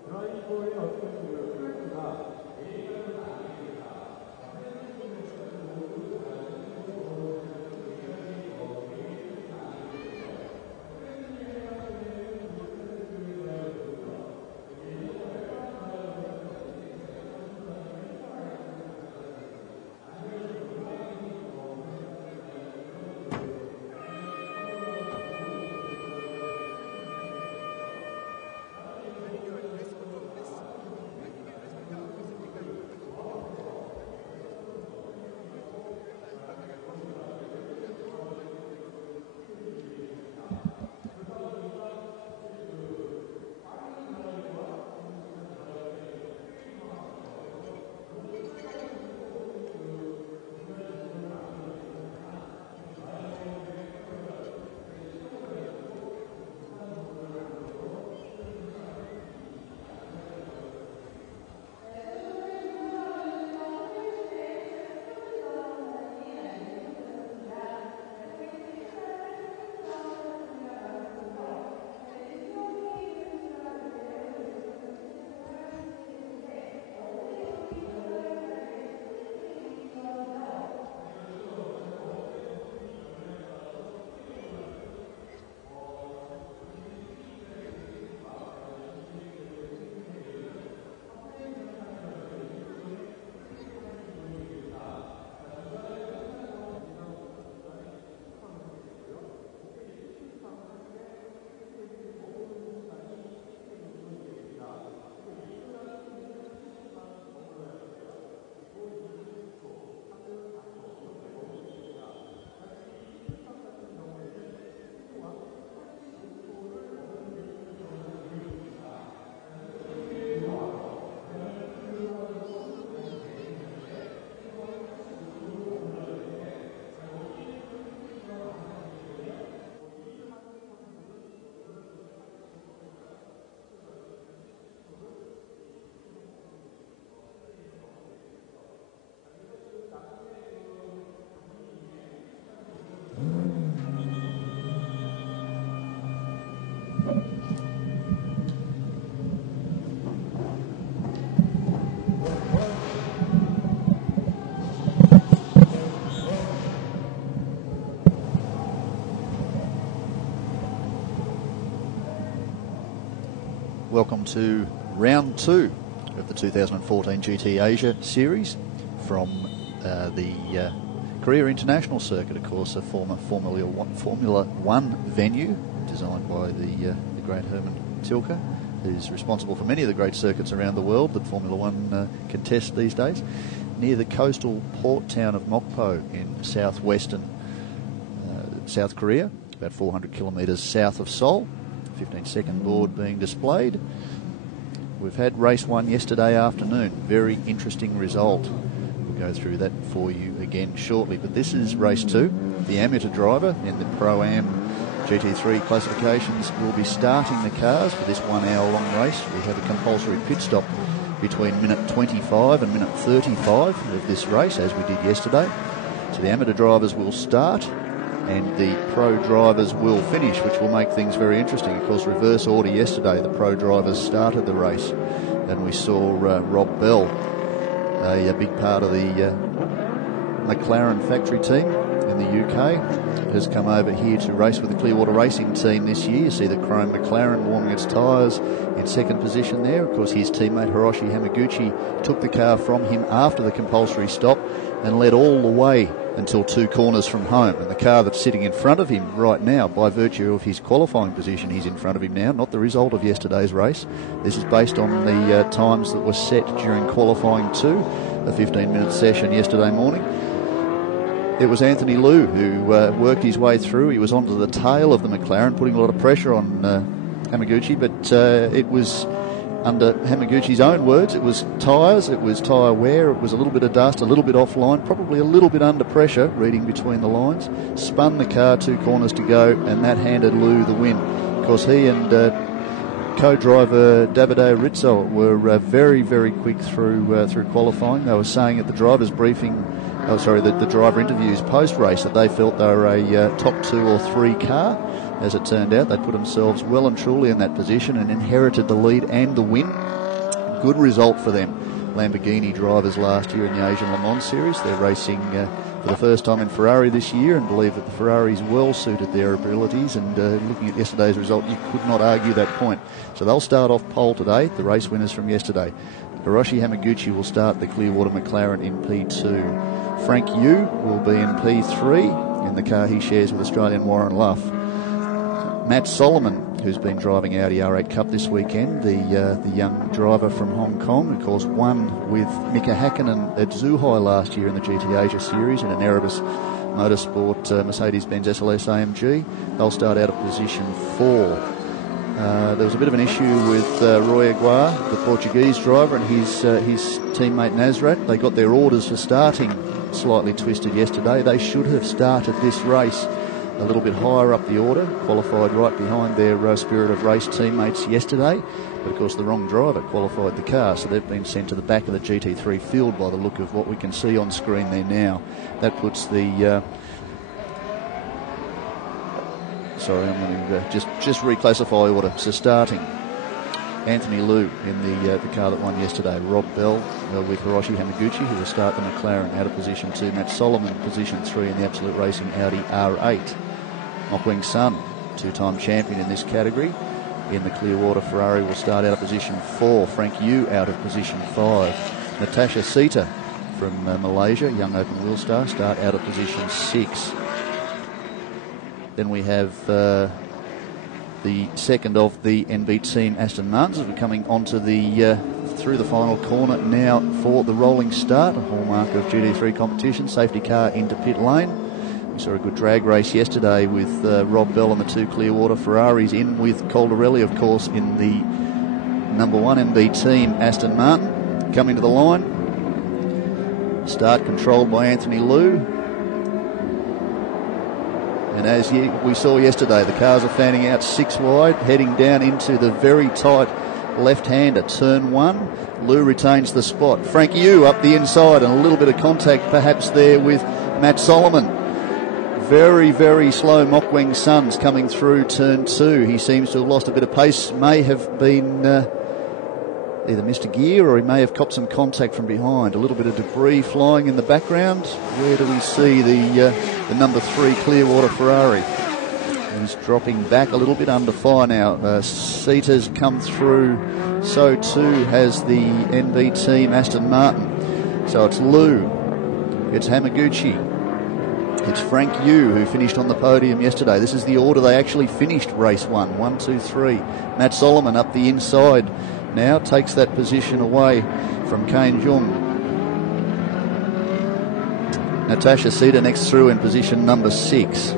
드라이버의 어떤 그 클래스가 Welcome to round 2 of the 2014 GT Asia Series from the Korea International Circuit, of course, a former Formula One venue designed by the great Herman Tilke, who's responsible for many of the great circuits around the world that Formula One contests these days, near the coastal port town of Mokpo in southwestern South Korea, about 400 kilometres south of Seoul. 15-second board being displayed. We've had race 1 yesterday afternoon. Very interesting result. We'll go through that for you again shortly. But this is race 2. The amateur driver in the Pro-Am GT3 classifications will be starting the cars for this 1 hour long race. We have a compulsory pit stop between minute 25 and minute 35 of this race, as we did yesterday. So the amateur drivers will start and the pro drivers will finish, which will make things very interesting. Of course, reverse order yesterday, the pro drivers started the race, and we saw Rob Bell, a big part of the McLaren factory team in the UK, has come over here to race with the Clearwater Racing team this year. You see the Chrome McLaren warming its tyres in second position there. Of course, his teammate Hiroshi Hamaguchi took the car from him after the compulsory stop and led all the way until 2 corners from home. And the car that's sitting in front of him right now, by virtue of his qualifying position, he's in front of him now, not the result of yesterday's race. This is based on the times that were set during qualifying 2, a 15-minute session yesterday morning. It was Anthony Liu who worked his way through. He was onto the tail of the McLaren, putting a lot of pressure on Hamaguchi, but it was, under Hamaguchi's own words, it was tyres, it was tyre wear, it was a little bit of dust, a little bit offline, probably a little bit under pressure, reading between the lines. Spun the car, 2 corners to go, and that handed Liu the win. Of course, he and co-driver Davide Rizzo were very, very quick through qualifying. They were saying at the driver's briefing, the driver interviews post-race, that they felt they were a top 2 or 3 car. as it turned out. They put themselves well and truly in that position and inherited the lead and the win. Good result for them. Lamborghini drivers last year in the Asian Le Mans Series. They're racing for the first time in Ferrari this year and believe that the Ferraris well suited their abilities, and looking at yesterday's result, you could not argue that point. So they'll start off pole today, the race winners from yesterday. Hiroshi Hamaguchi will start the Clearwater McLaren in P2. Frank Yu will be in P3 in the car he shares with Australian Warren Luff. Matt Solomon, who's been driving Audi R8 Cup this weekend, the young driver from Hong Kong, of course, won with Mika Hakkinen at Zhuhai last year in the GT Asia Series in an Erebus Motorsport Mercedes-Benz SLS AMG. They'll start out of position 4. There was a bit of an issue with Roy Aguiar, the Portuguese driver, and his teammate Nasrat. They got their orders for starting slightly twisted yesterday. They should have started this race a little bit higher up the order, qualified right behind their Spirit of Race teammates yesterday, but of course the wrong driver qualified the car, so they've been sent to the back of the GT3 field by the look of what we can see on screen there now. That puts the sorry, I'm going to just reclassify order. So starting, Anthony Liu in the car that won yesterday. Rob Bell with Hiroshi Hamaguchi, who will start the McLaren out of position 2. Matt Solomon, position 3 in the Absolute Racing Audi R8. Mok-Wing Sun, two-time champion in this category. In the Clearwater Ferrari will start out of position 4. Frank Yu out of position 5. Natasha Sita from Malaysia, young open wheel star, start out of position 6. Then we have the second of the NB team Aston Martins as we're coming onto the through the final corner now for the rolling start, a hallmark of GT3 competition. Safety car into pit lane. We saw a good drag race yesterday with Rob Bell and the 2 Clearwater Ferraris, in with Caldarelli, of course, in the number 1 NB team Aston Martin. Coming to the line. Start controlled by Anthony Liu. And as we saw yesterday, the cars are fanning out 6 wide, heading down into the very tight left-hander, turn 1. Liu retains the spot. Frank Yu up the inside, and a little bit of contact perhaps there with Matt Solomon. Very, very slow Mok-Wing Suns coming through turn 2. He seems to have lost a bit of pace, may have been either missed a gear or he may have copped some contact from behind. A little bit of debris flying in the background. Where do we see the number 3 Clearwater Ferrari? He's dropping back a little bit under fire now. Sita's come through, so too has the NB team Aston Martin. So it's Liu, it's Hamaguchi, it's Frank Yu, who finished on the podium yesterday. This is the order they actually finished race 1. 1, 2, 3. Matt Solomon up the inside now, takes that position away from Kane Jung. Natasha Sita next through in position number 6.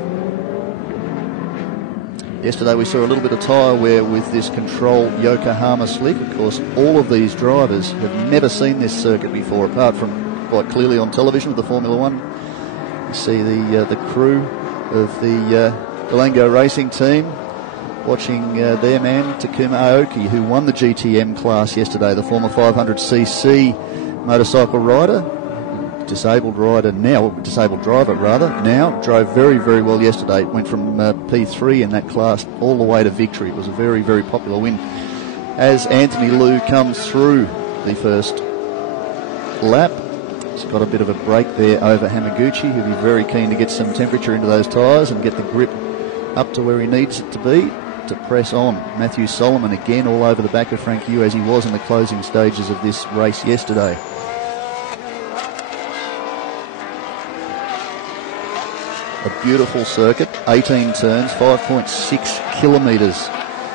Yesterday we saw a little bit of tyre wear with this Control Yokohama slick. Of course, all of these drivers have never seen this circuit before, apart from quite clearly on television with the Formula 1. You see the crew of the Galango Racing team watching their man Takuma Aoki, who won the GTM class yesterday, the former 500cc motorcycle rider, disabled driver now, drove very, very well yesterday. Went from P3 in that class all the way to victory. It was a very, very popular win. As Anthony Liu comes through the first lap, he's got a bit of a break there over Hamaguchi, who'll be very keen to get some temperature into those tyres and get the grip up to where he needs it to be to press on. Matthew Solomon again all over the back of Frank Yu, as he was in the closing stages of this race yesterday. A beautiful circuit, 18 turns, 5.6 kilometres.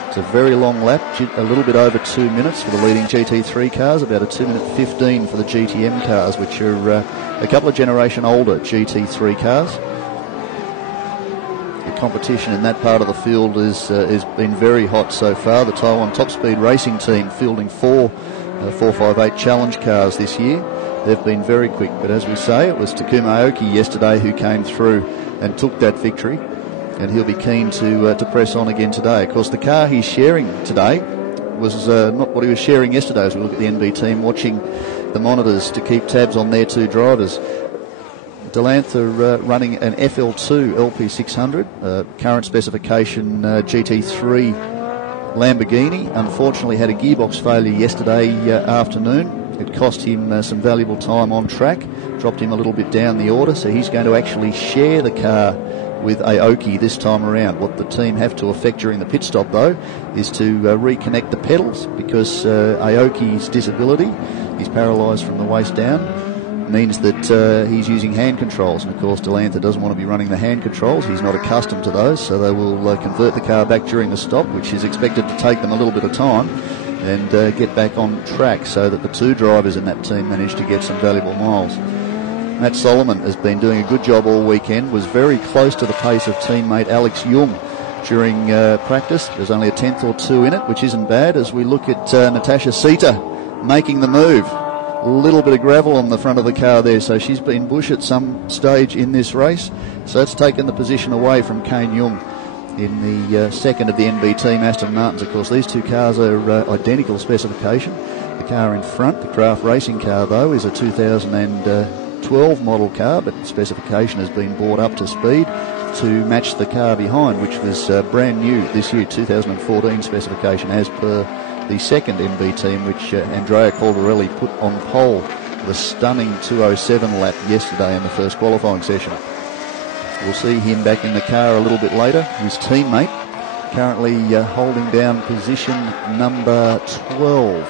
It's a very long lap, a little bit over 2 minutes for the leading GT3 cars, about a 2-minute 15 for the GTM cars, which are a couple of generation older GT3 cars. The competition in that part of the field has been very hot so far. The Taiwan Top Speed Racing team fielding 4 458 challenge cars this year. They've been very quick, but as we say, it was Takuma Aoki yesterday who came through and took that victory, and he'll be keen to press on again today. Of course, the car he's sharing today was not what he was sharing yesterday, as we look at the NB team watching the monitors to keep tabs on their 2 drivers. Delantha running an FL2 LP600, current specification GT3 Lamborghini. Unfortunately had a gearbox failure yesterday afternoon. It cost him some valuable time on track, dropped him a little bit down the order, so he's going to actually share the car with Aoki this time around. What the team have to effect during the pit stop, though, is to reconnect the pedals, because Aoki's disability, he's paralysed from the waist down, means that he's using hand controls, and of course Delantha doesn't want to be running the hand controls. He's not accustomed to those, so they will convert the car back during the stop, which is expected to take them a little bit of time, and get back on track so that the two drivers in that team manage to get some valuable miles. Matt Solomon has been doing a good job all weekend, was very close to the pace of teammate Alex Jung during practice. There's only a tenth or two in it, which isn't bad, as we look at Natasha Sita making the move. A little bit of gravel on the front of the car there, so she's been bush at some stage in this race, so that's taken the position away from Kane Jung in the second of the NB team Aston Martins. Of course, these two cars are identical specification. The car in front, the Craft Racing car, though, is a 2012 model car, but specification has been brought up to speed to match the car behind, which was brand new this year, 2014 specification, as per the second MB team, which Andrea Caldarelli put on pole with a stunning 2:07 lap yesterday in the first qualifying session. We'll see him back in the car a little bit later. His teammate currently holding down position number 12,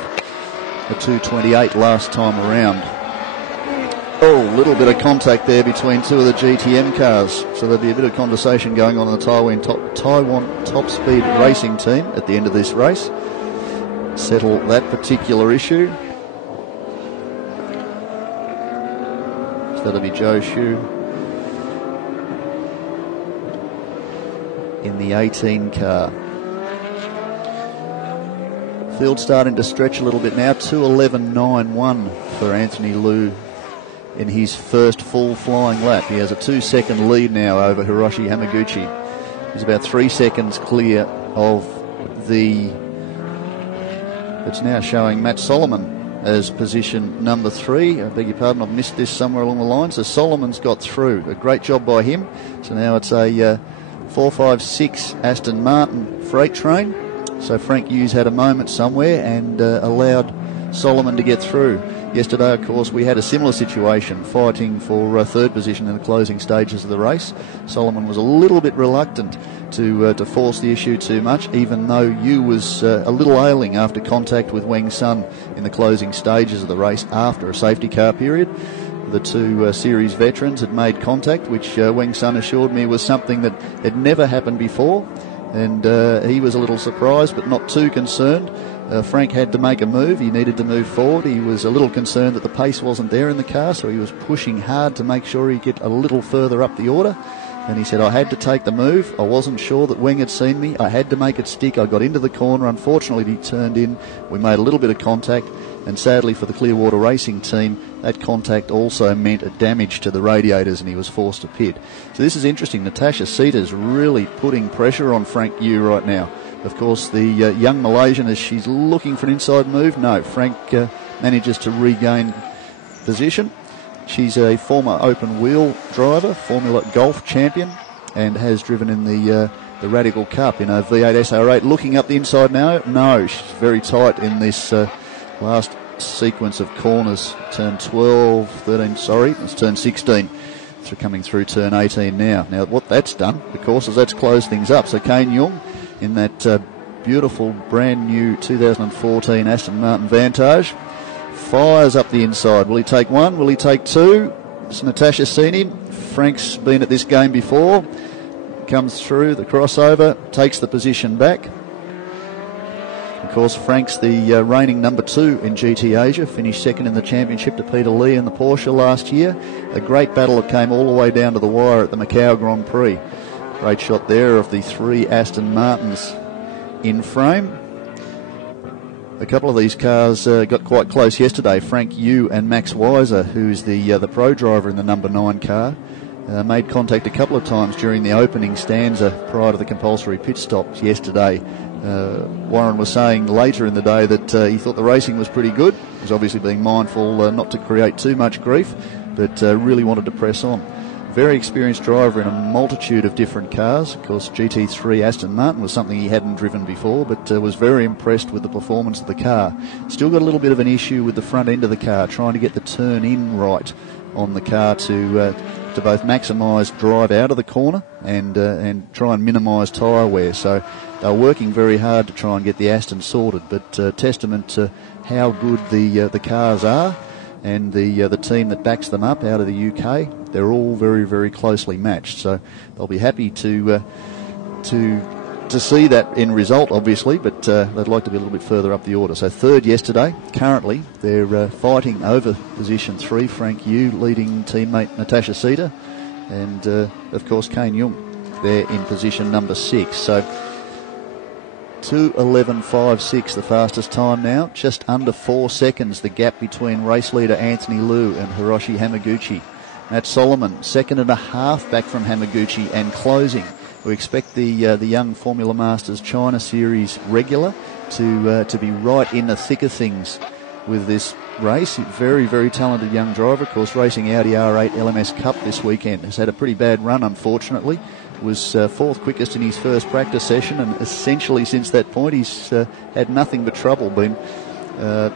a 2:28 last time around. Oh, a little bit of contact there between two of the GTM cars, so there'll be a bit of conversation going on in the Taiwan Top Speed Racing team at the end of this race. Settle that particular issue. So that'll be Zhou Xu in the 18 car. Field starting to stretch a little bit now. 2:11.91 for Anthony Liu in his first full flying lap. He has a 2-second lead now over Hiroshi Hamaguchi. He's about 3 seconds clear of the... It's now showing Matt Solomon as position number 3. I beg your pardon, I've missed this somewhere along the line. So Solomon's got through. A great job by him. So now it's a 456 Aston Martin freight train. So Frank Hughes had a moment somewhere and allowed Solomon to get through. Yesterday, of course, we had a similar situation, fighting for third position in the closing stages of the race. Solomon was a little bit reluctant to force the issue too much, even though Yu was a little ailing after contact with Weng Sun in the closing stages of the race after a safety car period. The two series veterans had made contact, which Weng Sun assured me was something that had never happened before, and he was a little surprised but not too concerned. Frank had to make a move. He needed to move forward. He was a little concerned that the pace wasn't there in the car, so he was pushing hard to make sure he'd get a little further up the order. And he said, I had to take the move. I wasn't sure that Weng had seen me. I had to make it stick. I got into the corner. Unfortunately, he turned in. We made a little bit of contact. And sadly for the Clearwater Racing team, that contact also meant a damage to the radiators and he was forced to pit. So this is interesting. Natasha Sita's really putting pressure on Frank Yu right now. Of course, the young Malaysian, as she's looking for an inside move, no, Frank manages to regain position. She's a former open wheel driver, Formula Golf champion, and has driven in the Radical Cup in a V8 SR8. Looking up the inside now, no, she's very tight in this last sequence of corners. Turn 12, 13, sorry, it's turn 16. So coming through turn 18 now. Now what that's done, of course, is that's closed things up. So Kane Jung in that beautiful brand new 2014 Aston Martin Vantage fires up the inside. Will he take one? Will he take two? It's Natasha seen him. Frank's been at this game before. Comes through the crossover, takes the position back. Of course, Frank's the reigning number 2 in GT Asia, finished second in the championship to Peter Lee in the Porsche last year. A great battle that came all the way down to the wire at the Macau Grand Prix. Great shot there of the 3 Aston Martins in frame. A couple of these cars got quite close yesterday. Frank Yu and Max Weiser, who's the pro driver in the number 9 car, made contact a couple of times during the opening stanza prior to the compulsory pit stops yesterday. Warren was saying later in the day that he thought the racing was pretty good. He was obviously being mindful not to create too much grief. but really wanted to press on. Very experienced driver in a multitude of different cars. Of course, GT3 Aston Martin was something he hadn't driven before, but was very impressed with the performance of the car. Still got a little bit of an issue with the front end of the car, trying to get the turn in right on the car to both maximise drive out of the corner and try and minimise tyre wear. So they're working very hard to try and get the Aston sorted, but testament to how good the cars are. And the team that backs them up out of the UK, they're all very, very closely matched. So they'll be happy to see that end result, obviously, but they'd like to be a little bit further up the order. So third yesterday. Currently, they're fighting over position 3. Frank Yu leading teammate Natasha Sita, and of course Kane Jung there in position number 6. So 2:11.56 the fastest time now, just under 4 seconds the gap between race leader Anthony Liu and Hiroshi Hamaguchi. Matt Solomon, 2.5 back from Hamaguchi and closing. We expect the young Formula Masters China Series regular to be right in the thick of things with this race. Very, very talented young driver, of course, racing Audi R8 LMS Cup this weekend. Has had a pretty bad run, unfortunately. Was fourth quickest in his first practice session, and essentially since that point he's had nothing but trouble. Been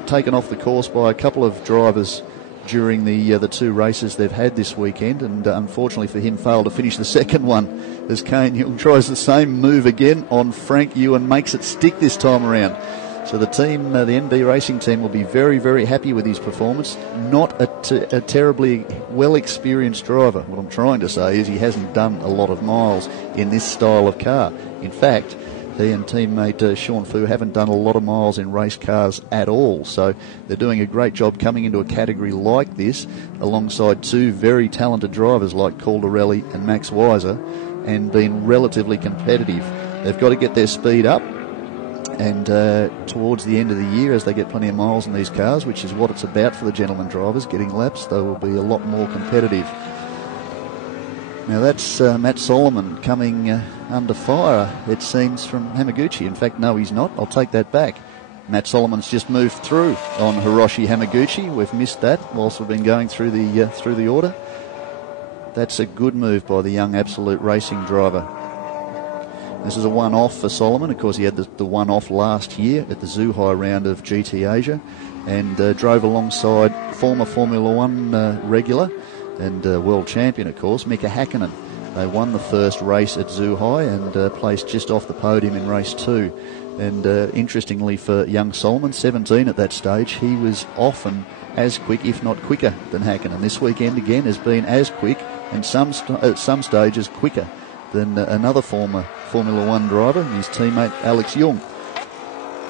taken off the course by a couple of drivers during the 2 races they've had this weekend, and unfortunately for him failed to finish the second one as Kane Jung tries the same move again on Frank Yu and makes it stick this time around. So the team, the NB Racing team, will be very, very happy with his performance. Not a terribly well-experienced driver. What I'm trying to say is he hasn't done a lot of miles in this style of car. In fact, he and teammate Sean Fu haven't done a lot of miles in race cars at all. So they're doing a great job coming into a category like this alongside 2 very talented drivers like Caldarelli and Max Weiser, and being relatively competitive. They've got to get their speed up, and towards the end of the year, as they get plenty of miles in these cars, which is what it's about for the gentleman drivers, getting laps, they will be a lot more competitive. Now that's Matt Solomon coming under fire, it seems, from Hamaguchi. In fact, no, he's not. I'll take that back. Matt Solomon's just moved through on Hiroshi Hamaguchi. We've missed that whilst we've been going through the order. That's a good move by the young Absolute Racing driver. This is a one-off for Solomon. Of course, he had the one-off last year at the Zhuhai round of GT Asia, and drove alongside former Formula One regular and world champion, of course, Mika Hakkinen. They won the first race at Zhuhai and placed just off the podium in race 2. And interestingly for young Solomon, 17 at that stage, he was often as quick, if not quicker, than Hakkinen. This weekend again has been as quick, and at some stages quicker than another former Formula One driver, his teammate Alex Young.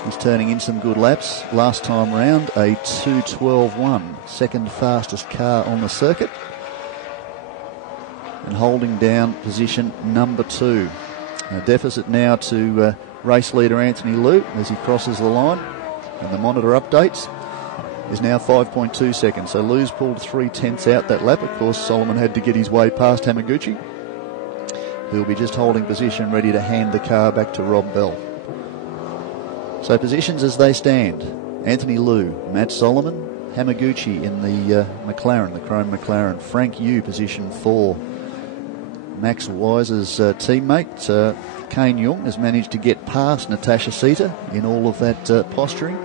He's turning in some good laps. Last time round, a 2:12.1, second fastest car on the circuit, and holding down position number 2. A deficit now to race leader Anthony Liu as he crosses the line, and the monitor updates is now 5.2 seconds. So Liu's pulled 3/10 out that lap. Of course, Solomon had to get his way past Hamaguchi, who'll be just holding position, ready to hand the car back to Rob Bell. So positions as they stand: Anthony Liu, Matt Solomon, Hamaguchi in the McLaren, the Chrome McLaren. Frank Yu, position 4. Max Weiser's teammate, Kane Jung, has managed to get past Natasha Sita in all of that posturing.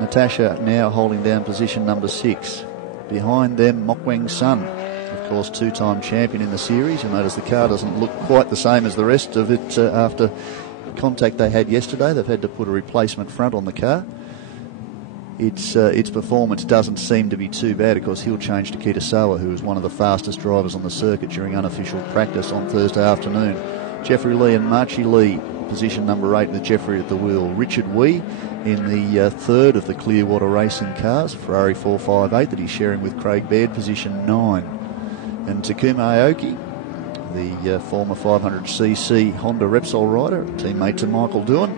Natasha now holding down position number 6. Behind them, Mokweng Sun, of course, 2-time champion in the series. You'll notice the car doesn't look quite the same as the rest of it after contact they had yesterday. They've had to put a replacement front on the car. Its performance doesn't seem to be too bad. Of course, he'll change to Kitasawa, who was one of the fastest drivers on the circuit during unofficial practice on Thursday afternoon. Jeffrey Lee and Marchie Lee, position number 8 with Jeffrey at the wheel. Richard Wee in the third of the Clearwater Racing cars, Ferrari 458 that he's sharing with Craig Baird, position 9. And Takuma Aoki, the former 500cc Honda Repsol rider, teammate to Michael Doohan,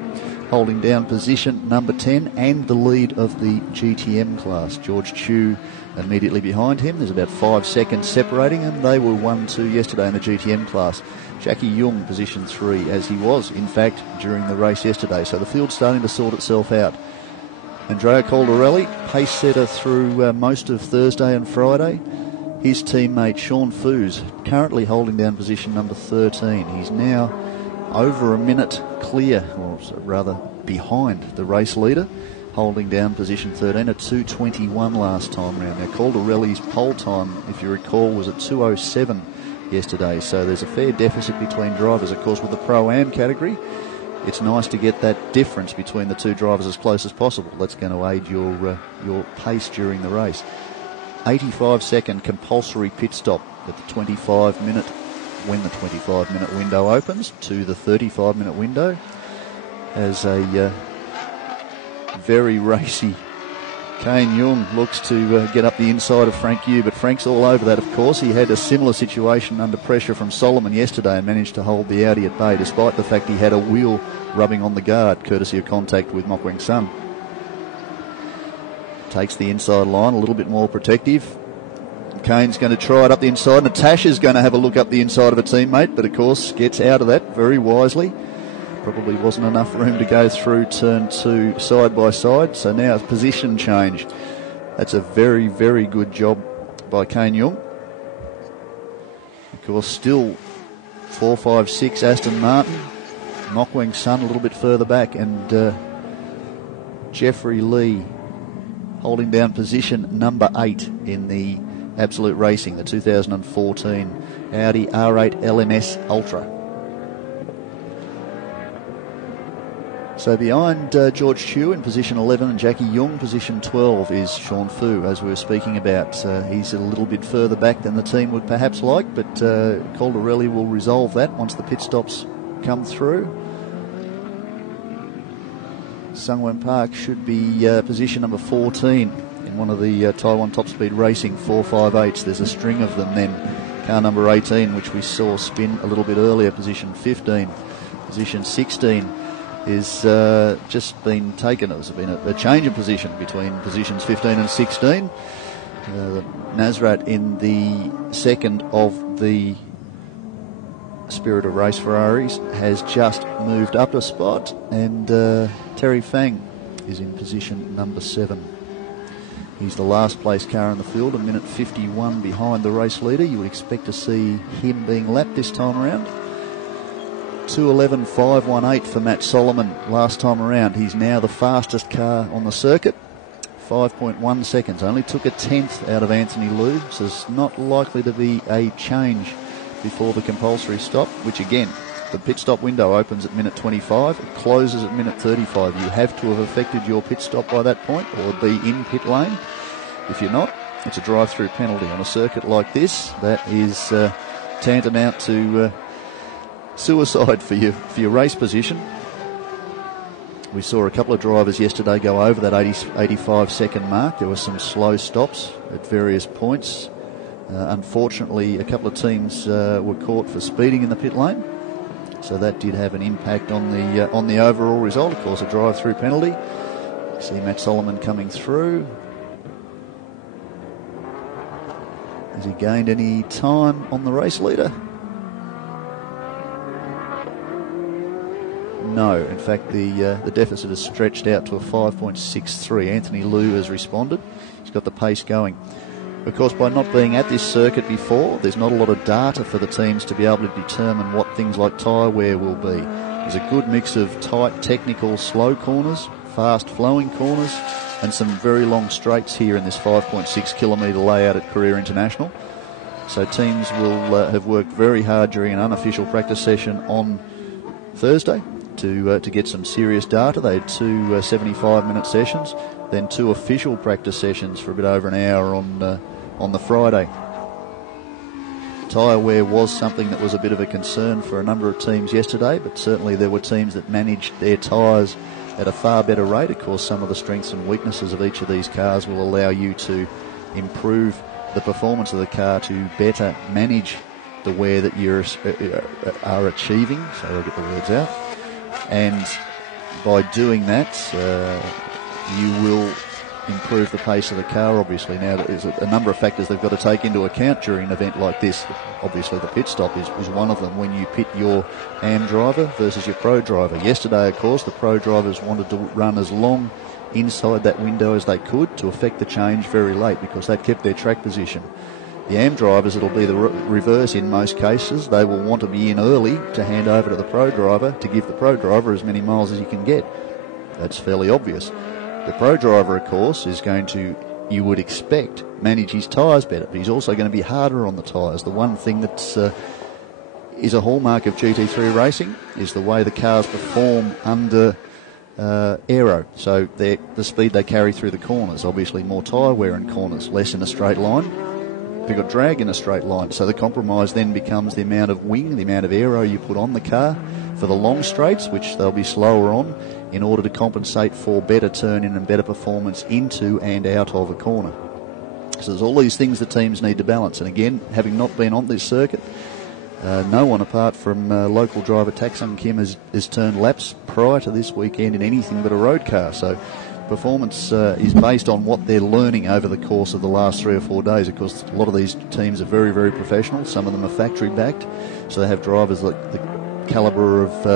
holding down position number 10 and the lead of the GTM class. George Chu immediately behind him. There's about 5 seconds separating, and they were 1-2 yesterday in the GTM class. Jackie Jung, position 3, as he was, in fact, during the race yesterday. So the field's starting to sort itself out. Andrea Caldarelli, pace setter through most of Thursday and Friday. his teammate Sean Foos, currently holding down position number 13. He's now over a minute clear, or rather behind the race leader, holding down position 13 at 2:21 last time round. Now, Caldarelli's pole time, if you recall, was at 2:07 yesterday, so there's a fair deficit between drivers. Of course, with the Pro-Am category, it's nice to get that difference between the two drivers as close as possible. That's going to aid your pace during the race. 85-second compulsory pit stop at the 25-minute, when the 25-minute window opens, to the 35-minute window, as a very racy Kane Young looks to get up the inside of Frank Yu, but Frank's all over that, of course. He had a similar situation under pressure from Solomon yesterday and managed to hold the Audi at bay, despite the fact he had a wheel rubbing on the guard, courtesy of contact with Mok Weng Sun. Takes the inside line, a little bit more protective. Kane's going to try it up the inside. Natasha's going to have a look up the inside of a teammate, but of course gets out of that very wisely. Probably wasn't enough room to go through turn 2 side by side, so now it's position change. That's a very, very good job by Kane Young. Of course, still 4, 5, 6 Aston Martin. Mok Weng Sun a little bit further back, and Jeffrey Lee holding down position number 8 in the Absolute Racing, the 2014 Audi R8 LMS Ultra. So behind George Chew in position 11 and Jackie Young position 12 is Sean Fu, as we were speaking about. He's a little bit further back than the team would perhaps like, but Caldarelli will resolve that once the pit stops come through. Sungwon Park should be position number 14 in one of the Taiwan Top Speed Racing 458s. There's a string of them then. Car number 18, which we saw spin a little bit earlier, position 15. Position 16 is just been taken. There's been a change of position between positions 15 and 16. Nasrat in the second of the Spirit of Race Ferraris has just moved up a spot, and Terry Fang is in position number 7. He's the last place car in the field, a minute 51 behind the race leader. You would expect to see him being lapped this time around. 2:11.518 for Matt Solomon last time around. He's now the fastest car on the circuit. 5.1 seconds. Only took a tenth out of Anthony Liu, so it's not likely to be a change before the compulsory stop, which again, the pit stop window opens at minute 25, it closes at minute 35. You have to have effected your pit stop by that point or be in pit lane. If you're not, it's a drive-through penalty. On a circuit like this, that is tantamount to suicide for your race position. We saw a couple of drivers yesterday go over that 85-second mark. There were some slow stops at various points. Unfortunately, a couple of teams were caught for speeding in the pit lane, so that did have an impact on the overall result. Of course, a drive-through penalty. See Matt Solomon coming through. Has he gained any time on the race leader? No. In fact, the deficit has stretched out to a 5.63. Anthony Liu has responded. He's got the pace going. Of course, by not being at this circuit before, there's not a lot of data for the teams to be able to determine what things like tyre wear will be. There's a good mix of tight, technical, slow corners, fast-flowing corners, and some very long straights here in this 5.6 kilometre layout at Korea International. So teams will have worked very hard during an unofficial practice session on Thursday to get some serious data. They had two 75-minute sessions, then two official practice sessions for a bit over an hour on the Friday. Tyre wear was something that was a bit of a concern for a number of teams yesterday, but certainly there were teams that managed their tyres at a far better rate. Of course, some of the strengths and weaknesses of each of these cars will allow you to improve the performance of the car to better manage the wear that you are achieving. So I'll get the words out. And by doing that, you will improve the pace of the car, obviously. Now, there's a number of factors they've got to take into account during an event like this. Obviously, the pit stop is one of them when you pit your AM driver versus your pro driver. Yesterday, of course, the pro drivers wanted to run as long inside that window as they could to affect the change very late because they'd kept their track position. The AM drivers, it'll be the reverse in most cases. They will want to be in early to hand over to the pro driver to give the pro driver as many miles as he can get. That's fairly obvious. The pro driver, of course, is going to, you would expect, manage his tyres better, but he's also going to be harder on the tyres. The one thing that's is a hallmark of GT3 racing is the way the cars perform under aero. So the speed they carry through the corners, obviously more tyre wear in corners, less in a straight line. They've got drag in a straight line, so the compromise then becomes the amount of wing, the amount of aero you put on the car for the long straights, which they'll be slower on, in order to compensate for better turn-in and better performance into and out of a corner. So there's all these things the teams need to balance. And again, having not been on this circuit, no one apart from local driver Tak-Sung Kim has turned laps prior to this weekend in anything but a road car. So performance is based on what they're learning over the course of the last 3 or 4 days. Of course, a lot of these teams are very, very professional. Some of them are factory-backed. So they have drivers like the calibre of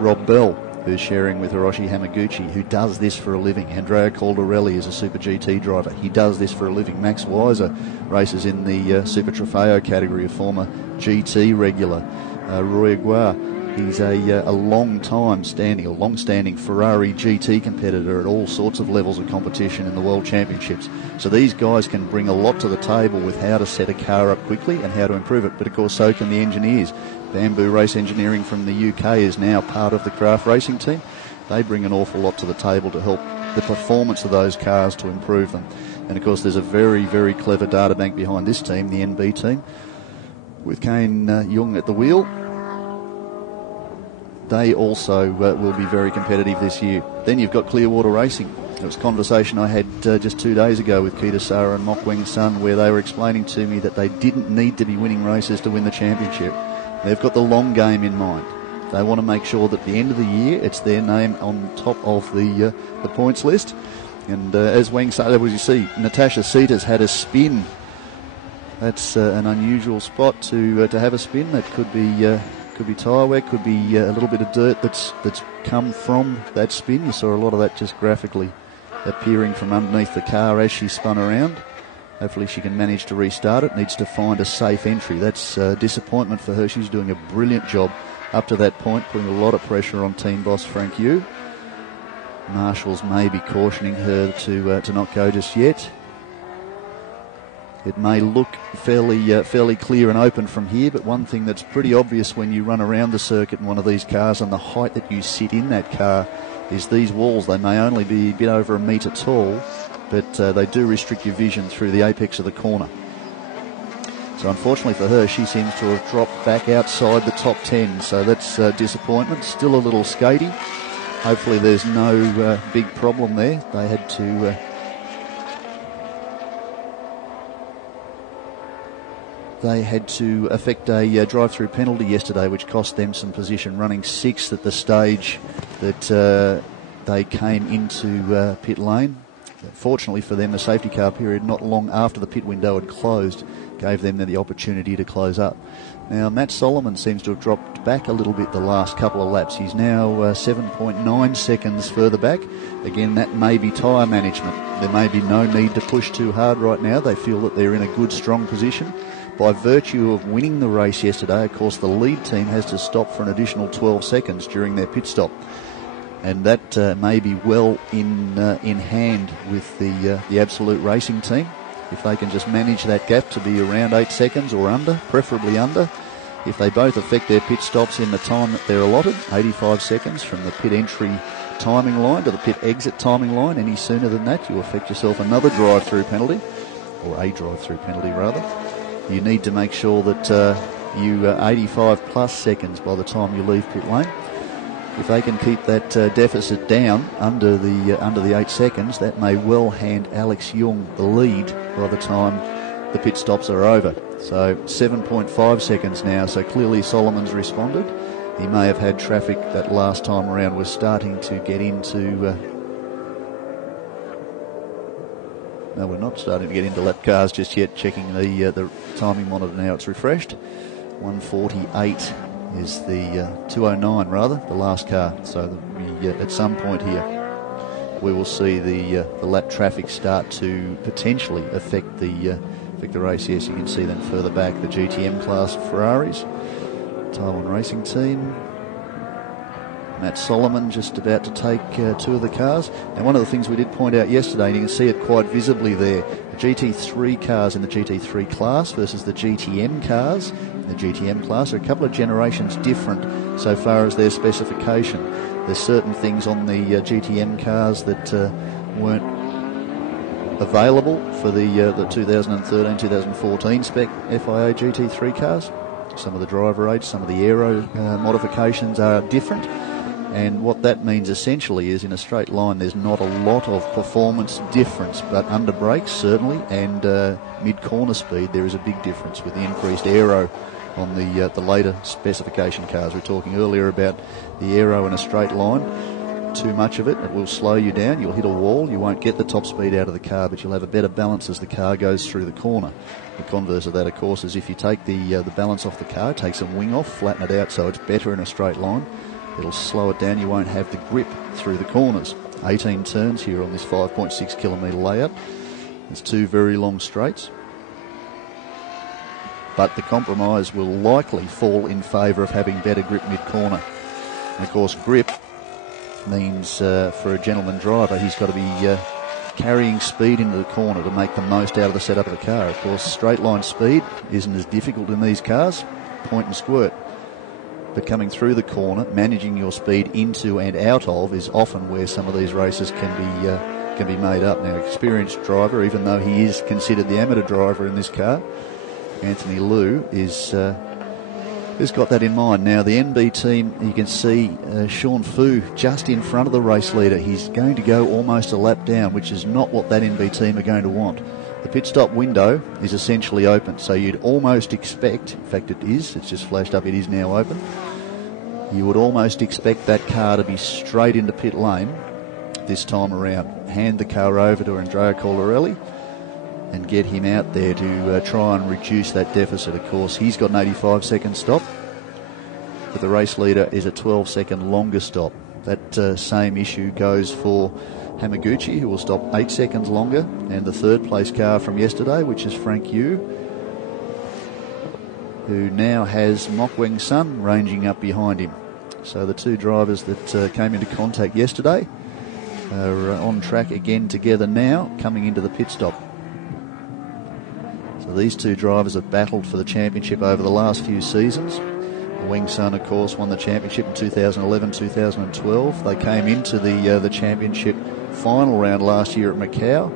Rob Bell, who's sharing with Hiroshi Hamaguchi, who does this for a living. Andrea Caldarelli is a Super GT driver. He does this for a living. Max Weiser races in the Super Trofeo category, a former GT regular. Roy Aguirre, he's a long-standing Ferrari GT competitor at all sorts of levels of competition in the World Championships. So these guys can bring a lot to the table with how to set a car up quickly and how to improve it. But of course, so can the engineers. Bamboo Race Engineering from the UK is now part of the Craft Racing team. They bring an awful lot to the table to help the performance of those cars to improve them. And of course, there's a very, very clever data bank behind this team, the NB team, with Kane Jung at the wheel. They also will be very competitive this year. Then you've got Clearwater Racing. It was a conversation I had just 2 days ago with Keita Sara and Mok Weng Sun, where they were explaining to me that they didn't need to be winning races to win the championship. They've got the long game in mind. They want to make sure that at the end of the year, it's their name on top of the points list. And as Weng Sun, as you see, Natasha Sita's had a spin. That's an unusual spot to have a spin. That could be tyre wear, could be a little bit of dirt that's come from that spin. You saw a lot of that just graphically appearing from underneath the car as she spun around. Hopefully she can manage to restart it. Needs to find a safe entry. That's disappointment for her. She's doing a brilliant job up to that point, putting a lot of pressure on team boss Frank Yu. Marshall's maybe cautioning her to not go just yet. It may look fairly clear and open from here, but one thing that's pretty obvious when you run around the circuit in one of these cars and the height that you sit in that car is these walls. They may only be a bit over a metre tall, but they do restrict your vision through the apex of the corner. So unfortunately for her, she seems to have dropped back outside the top 10, so that's disappointment. Still a little skatey. Hopefully there's no big problem there. They had to effect a drive-through penalty yesterday, which cost them some position, running 6th at the stage that they came into pit lane. Fortunately for them, the safety car period not long after the pit window had closed gave them the opportunity to close up. Now, Matt Solomon seems to have dropped back a little bit the last couple of laps. He's now 7.9 seconds further back. Again, that may be tyre management. There may be no need to push too hard right now. They feel that they're in a good, strong position. By virtue of winning the race yesterday, of course, the lead team has to stop for an additional 12 seconds during their pit stop. And that may be well in hand with the Absolute Racing team. If they can just manage that gap to be around 8 seconds or under, preferably under. If they both effect their pit stops in the time that they're allotted, 85 seconds from the pit entry timing line to the pit exit timing line, any sooner than that, you effect yourself another drive-through penalty, or a drive-through penalty rather. You need to make sure that you are 85 plus seconds by the time you leave pit lane. If they can keep that deficit down under the 8 seconds, that may well hand Alex Jung the lead by the time the pit stops are over. So 7.5 seconds now, so clearly Solomon's responded. He may have had traffic that last time around. We're starting to get into... No, we're not starting to get into lap cars just yet. Checking the timing monitor now, it's refreshed. 148 is the 209 rather, the last car. So at some point here, we will see the lap traffic start to potentially affect the Victor Race, yes, you can see then further back the GTM class Ferraris. Taiwan Racing Team. Matt Solomon just about to take two of the cars. And one of the things we did point out yesterday, and you can see it quite visibly there, the GT3 cars in the GT3 class versus the GTM cars in the GTM class are a couple of generations different so far as their specification. There's certain things on the GTM cars that weren't available for the 2013-2014 spec FIA GT3 cars. Some of the driver aids, some of the aero modifications are different. And what that means essentially is in a straight line there's not a lot of performance difference, but under brakes certainly, and mid-corner speed there is a big difference with the increased aero on the later specification cars. We were talking earlier about the aero in a straight line. Too much of it will slow you down, you'll hit a wall, you won't get the top speed out of the car, but you'll have a better balance as the car goes through the corner. The converse of that, of course, is if you take the balance off the car, take some wing off, flatten it out so it's better in a straight line, it'll slow it down, you won't have the grip through the corners. 18 turns here on this 5.6 kilometre layout. There's two very long straights. But the compromise will likely fall in favour of having better grip mid-corner. And of course, grip means for a gentleman driver, he's got to be carrying speed into the corner to make the most out of the setup of the car. Of course, straight line speed isn't as difficult in these cars, point and squirt. But coming through the corner, managing your speed into and out of is often where some of these races can be made up. Now, experienced driver, even though he is considered the amateur driver in this car, Anthony Liu has got that in mind. Now, the NB team, you can see Sean Fu just in front of the race leader. He's going to go almost a lap down, which is not what that NB team are going to want. The pit stop window is essentially open, so you'd almost expect, in fact it is, it's just flashed up, it is now open. You would almost expect that car to be straight into pit lane this time around. Hand the car over to Andrea Coldarelli and get him out there to try and reduce that deficit. Of course, he's got an 85-second stop, but the race leader is a 12-second longer stop. That same issue goes for Hamaguchi, who will stop 8 seconds longer, and the third place car from yesterday, which is Frank Yu, who now has Mok Weng Sun ranging up behind him. So the two drivers that came into contact yesterday are on track again together now, coming into the pit stop. So these two drivers have battled for the championship over the last few seasons. Weng Sun, of course, won the championship in 2011, 2012. They came into the championship final round last year at Macau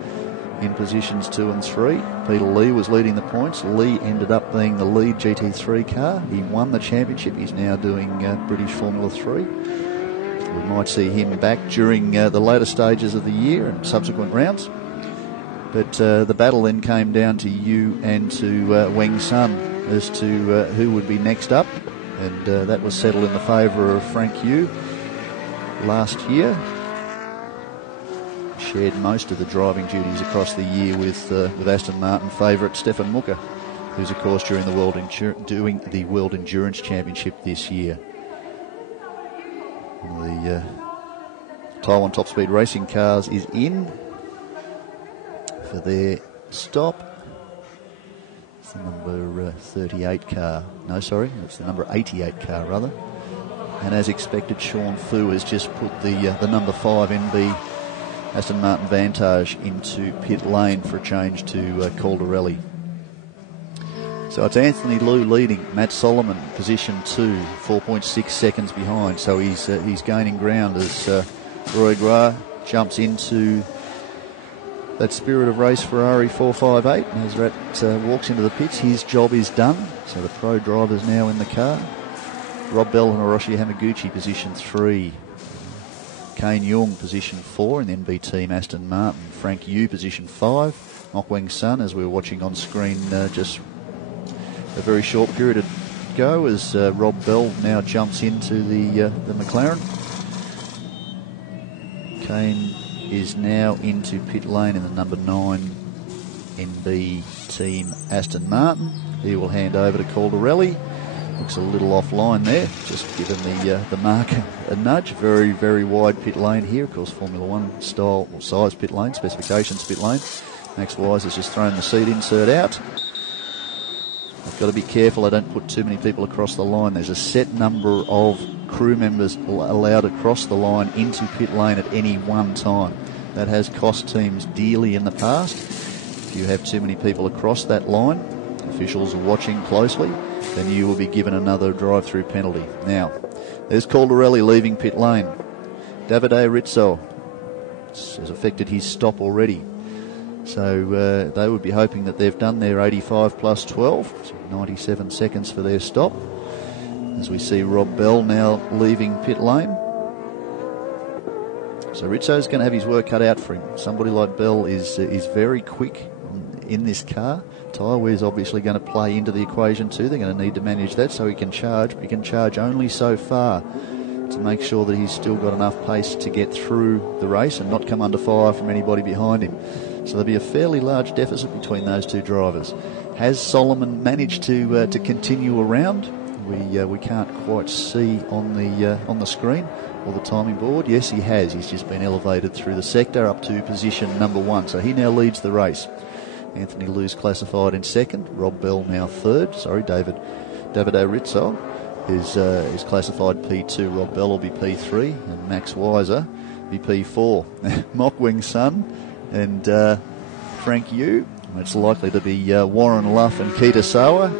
in positions 2 and 3. Peter Lee was leading the points. Lee ended up being the lead GT3 car. He won the championship. He's now doing British Formula 3. We might see him back during the later stages of the year and subsequent rounds. But the battle then came down to Yu and to Weng Sun as to who would be next up. And that was settled in the favour of Frank Yu last year. Shared most of the driving duties across the year with Aston Martin favourite Stefan Mucker, who's of course doing the World Endurance Championship this year. The Taiwan Top Speed Racing Cars is in for their stop. It's the number 38 car. No, sorry, it's the number 88 car rather. And as expected, Sean Fu has just put the number 5 NB Aston Martin Vantage into pit lane for a change to Caldarelli. So it's Anthony Liu leading, Matt Solomon position 2, 4.6 seconds behind. So he's gaining ground as Roy Gras jumps into that Spirit of Race Ferrari 458. And as Rat walks into the pits, his job is done. So the pro driver's now in the car. Rob Bell and Hiroshi Hamaguchi position 3. Kane Jung position 4 in the NB team Aston Martin. Frank Yu position 5. Mok Weng Sun, as we were watching on screen just a very short period ago, as Rob Bell now jumps into the McLaren. Kane is now into pit lane in the number 9 NB team Aston Martin. He will hand over to Caldarelli. Looks a little offline there, just given the marker a nudge. Very, very wide pit lane here. Of course, Formula 1 style or size pit lane, specifications pit lane. Max Wise has just thrown the seat insert out. I've got to be careful I don't put too many people across the line. There's a set number of crew members allowed across the line into pit lane at any one time. That has cost teams dearly in the past. If you have too many people across that line, officials are watching closely, then you will be given another drive-through penalty. Now, there's Caldarelli leaving pit lane. Davide Rizzo has affected his stop already. So they would be hoping that they've done their 85 plus 12, 97 seconds for their stop. As we see Rob Bell now leaving pit lane. So Rizzo's going to have his work cut out for him. Somebody like Bell is very quick in this car. Tyre wear's obviously going to play into the equation too. They're going to need to manage that so he can charge, but he can charge only so far to make sure that he's still got enough pace to get through the race and not come under fire from anybody behind him. So there'll be a fairly large deficit between those two drivers. Has Solomon managed to continue around? We can't quite see on the screen or the timing board. Yes, he has. He's just been elevated through the sector up to position number 1. So he now leads the race. Anthony Liu's classified in second. Rob Bell now third. Davide Rizzo is classified P2. Rob Bell will be P3 and Max Weiser be P4. Mock Wing Sun and Frank Yu. It's likely to be Warren Luff and Keita Sawa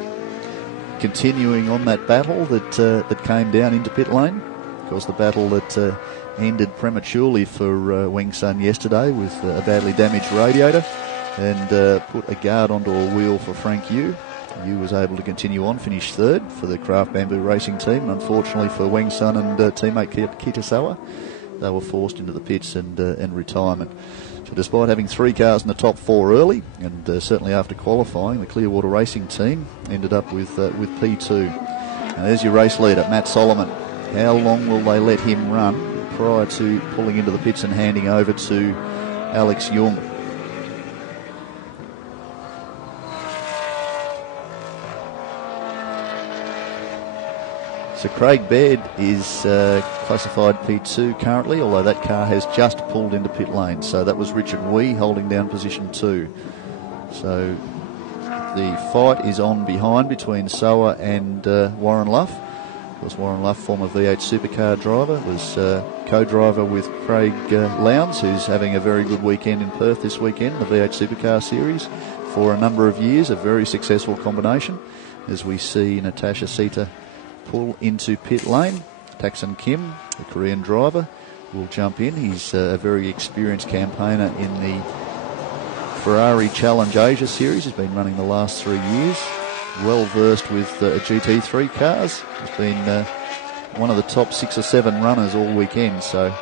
continuing on that battle that came down into pit lane. Of course, the battle that ended prematurely for Wing Sun yesterday with a badly damaged radiator and put a guard onto a wheel for Frank Yu. Yu was able to continue on, finish third for the Craft Bamboo Racing team. Unfortunately for Wing Sun and teammate Keita Sawa, they were forced into the pits and retirement. So despite having 3 cars in the top 4 early, and certainly after qualifying, the Clearwater Racing team ended up with P2. And there's your race leader, Matt Solomon. How long will they let him run prior to pulling into the pits and handing over to Alex Young? So Craig Baird is classified P2 currently, although that car has just pulled into pit lane. So that was Richard Wee holding down position 2. So the fight is on behind between Soa and Warren Luff. Of course, Warren Luff, former V8 supercar driver, was co-driver with Craig Lowndes, who's having a very good weekend in Perth this weekend, the V8 supercar series, for a number of years, a very successful combination. As we see Natasha Sita pull into pit lane. Takson Kim, the Korean driver, will jump in. He's a very experienced campaigner in the Ferrari Challenge Asia series. He's been running the last 3 years. Well versed with GT3 cars. He's been one of the top 6 or 7 runners all weekend, so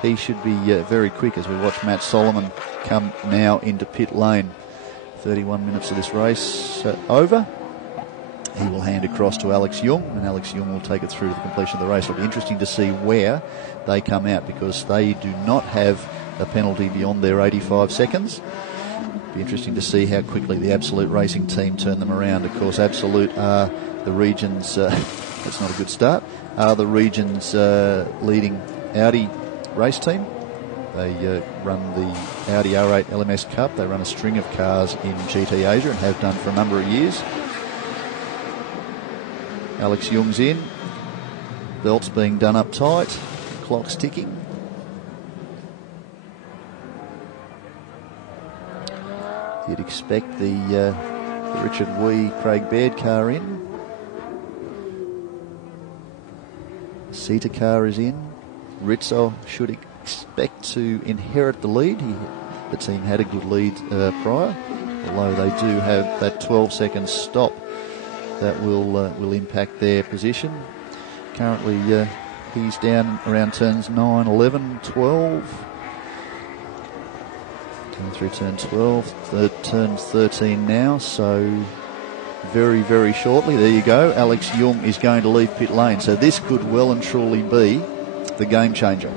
he should be very quick as we watch Matt Solomon come now into pit lane. 31 minutes of this race over. He will hand across to Alex Young, and Alex Young will take it through to the completion of the race. It'll be interesting to see where they come out, because they do not have a penalty beyond their 85 seconds. It'll be interesting to see how quickly the Absolute Racing team turn them around. Of course, Absolute are the region's, that's not a good start, are the region's leading Audi race team. They run the Audi R8 LMS Cup. They run a string of cars in GT Asia and have done for a number of years. Alex Young's in. Belt's being done up tight. Clock's ticking. You'd expect the Richard Wee Craig Baird car in. Sita car is in. Rizzo should expect to inherit the lead. The team had a good lead prior, although they do have that 12-second stop that will impact their position. Currently, he's down around turns 9, 11, 12. Turn through turn 12, turn 13 now, so very, very shortly. There you go. Alex Young is going to leave pit lane, so this could well and truly be the game changer.